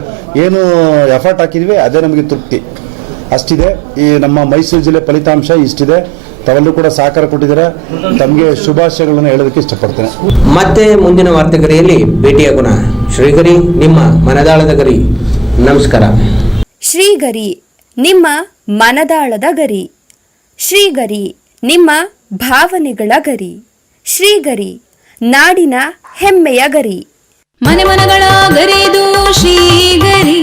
B: ಏನು ಎಫರ್ಟ್ ಹಾಕಿದ್ವಿ, ಅದೇ ನಮಗೆ ತೃಪ್ತಿ. ಅಷ್ಟಿದೆ. ಈ ನಮ್ಮ ಮೈಸೂರು ಜಿಲ್ಲೆ ಫಲಿತಾಂಶ ಇಷ್ಟಿದೆ. ತಾವೆಲ್ಲರೂ ಕೂಡ ಸಹಕಾರ ಕೊಟ್ಟಿದ್ದಾರೆ. ತಮಗೆ ಶುಭಾಶಯಗಳನ್ನು ಹೇಳೋದಕ್ಕೆ ಇಷ್ಟಪಡ್ತೇನೆ.
D: ಮತ್ತೆ ಮುಂದಿನ ವಾರ್ತೆಗರಿಯಲ್ಲಿ ಭೇಟಿಯಾಗೋಣ. ಶ್ರೀಗರಿ ನಿಮ್ಮ ಮನದಾಳದ ಗರಿ. ನಮಸ್ಕಾರ.
E: ಶ್ರೀಗರಿ ನಿಮ್ಮ ಮನದಾಳದ ಗರಿ. ಶ್ರೀಗರಿ ನಿಮ್ಮ ಭಾವನೆಗಳ ಗರಿ. ಶ್ರೀಗರಿ ನಾಡಿನ ಹೆಮ್ಮೆಯ ಗರಿ.
F: ಮನೆ ಮನಗಳ ಗರಿದು ಶ್ರೀಗರಿ.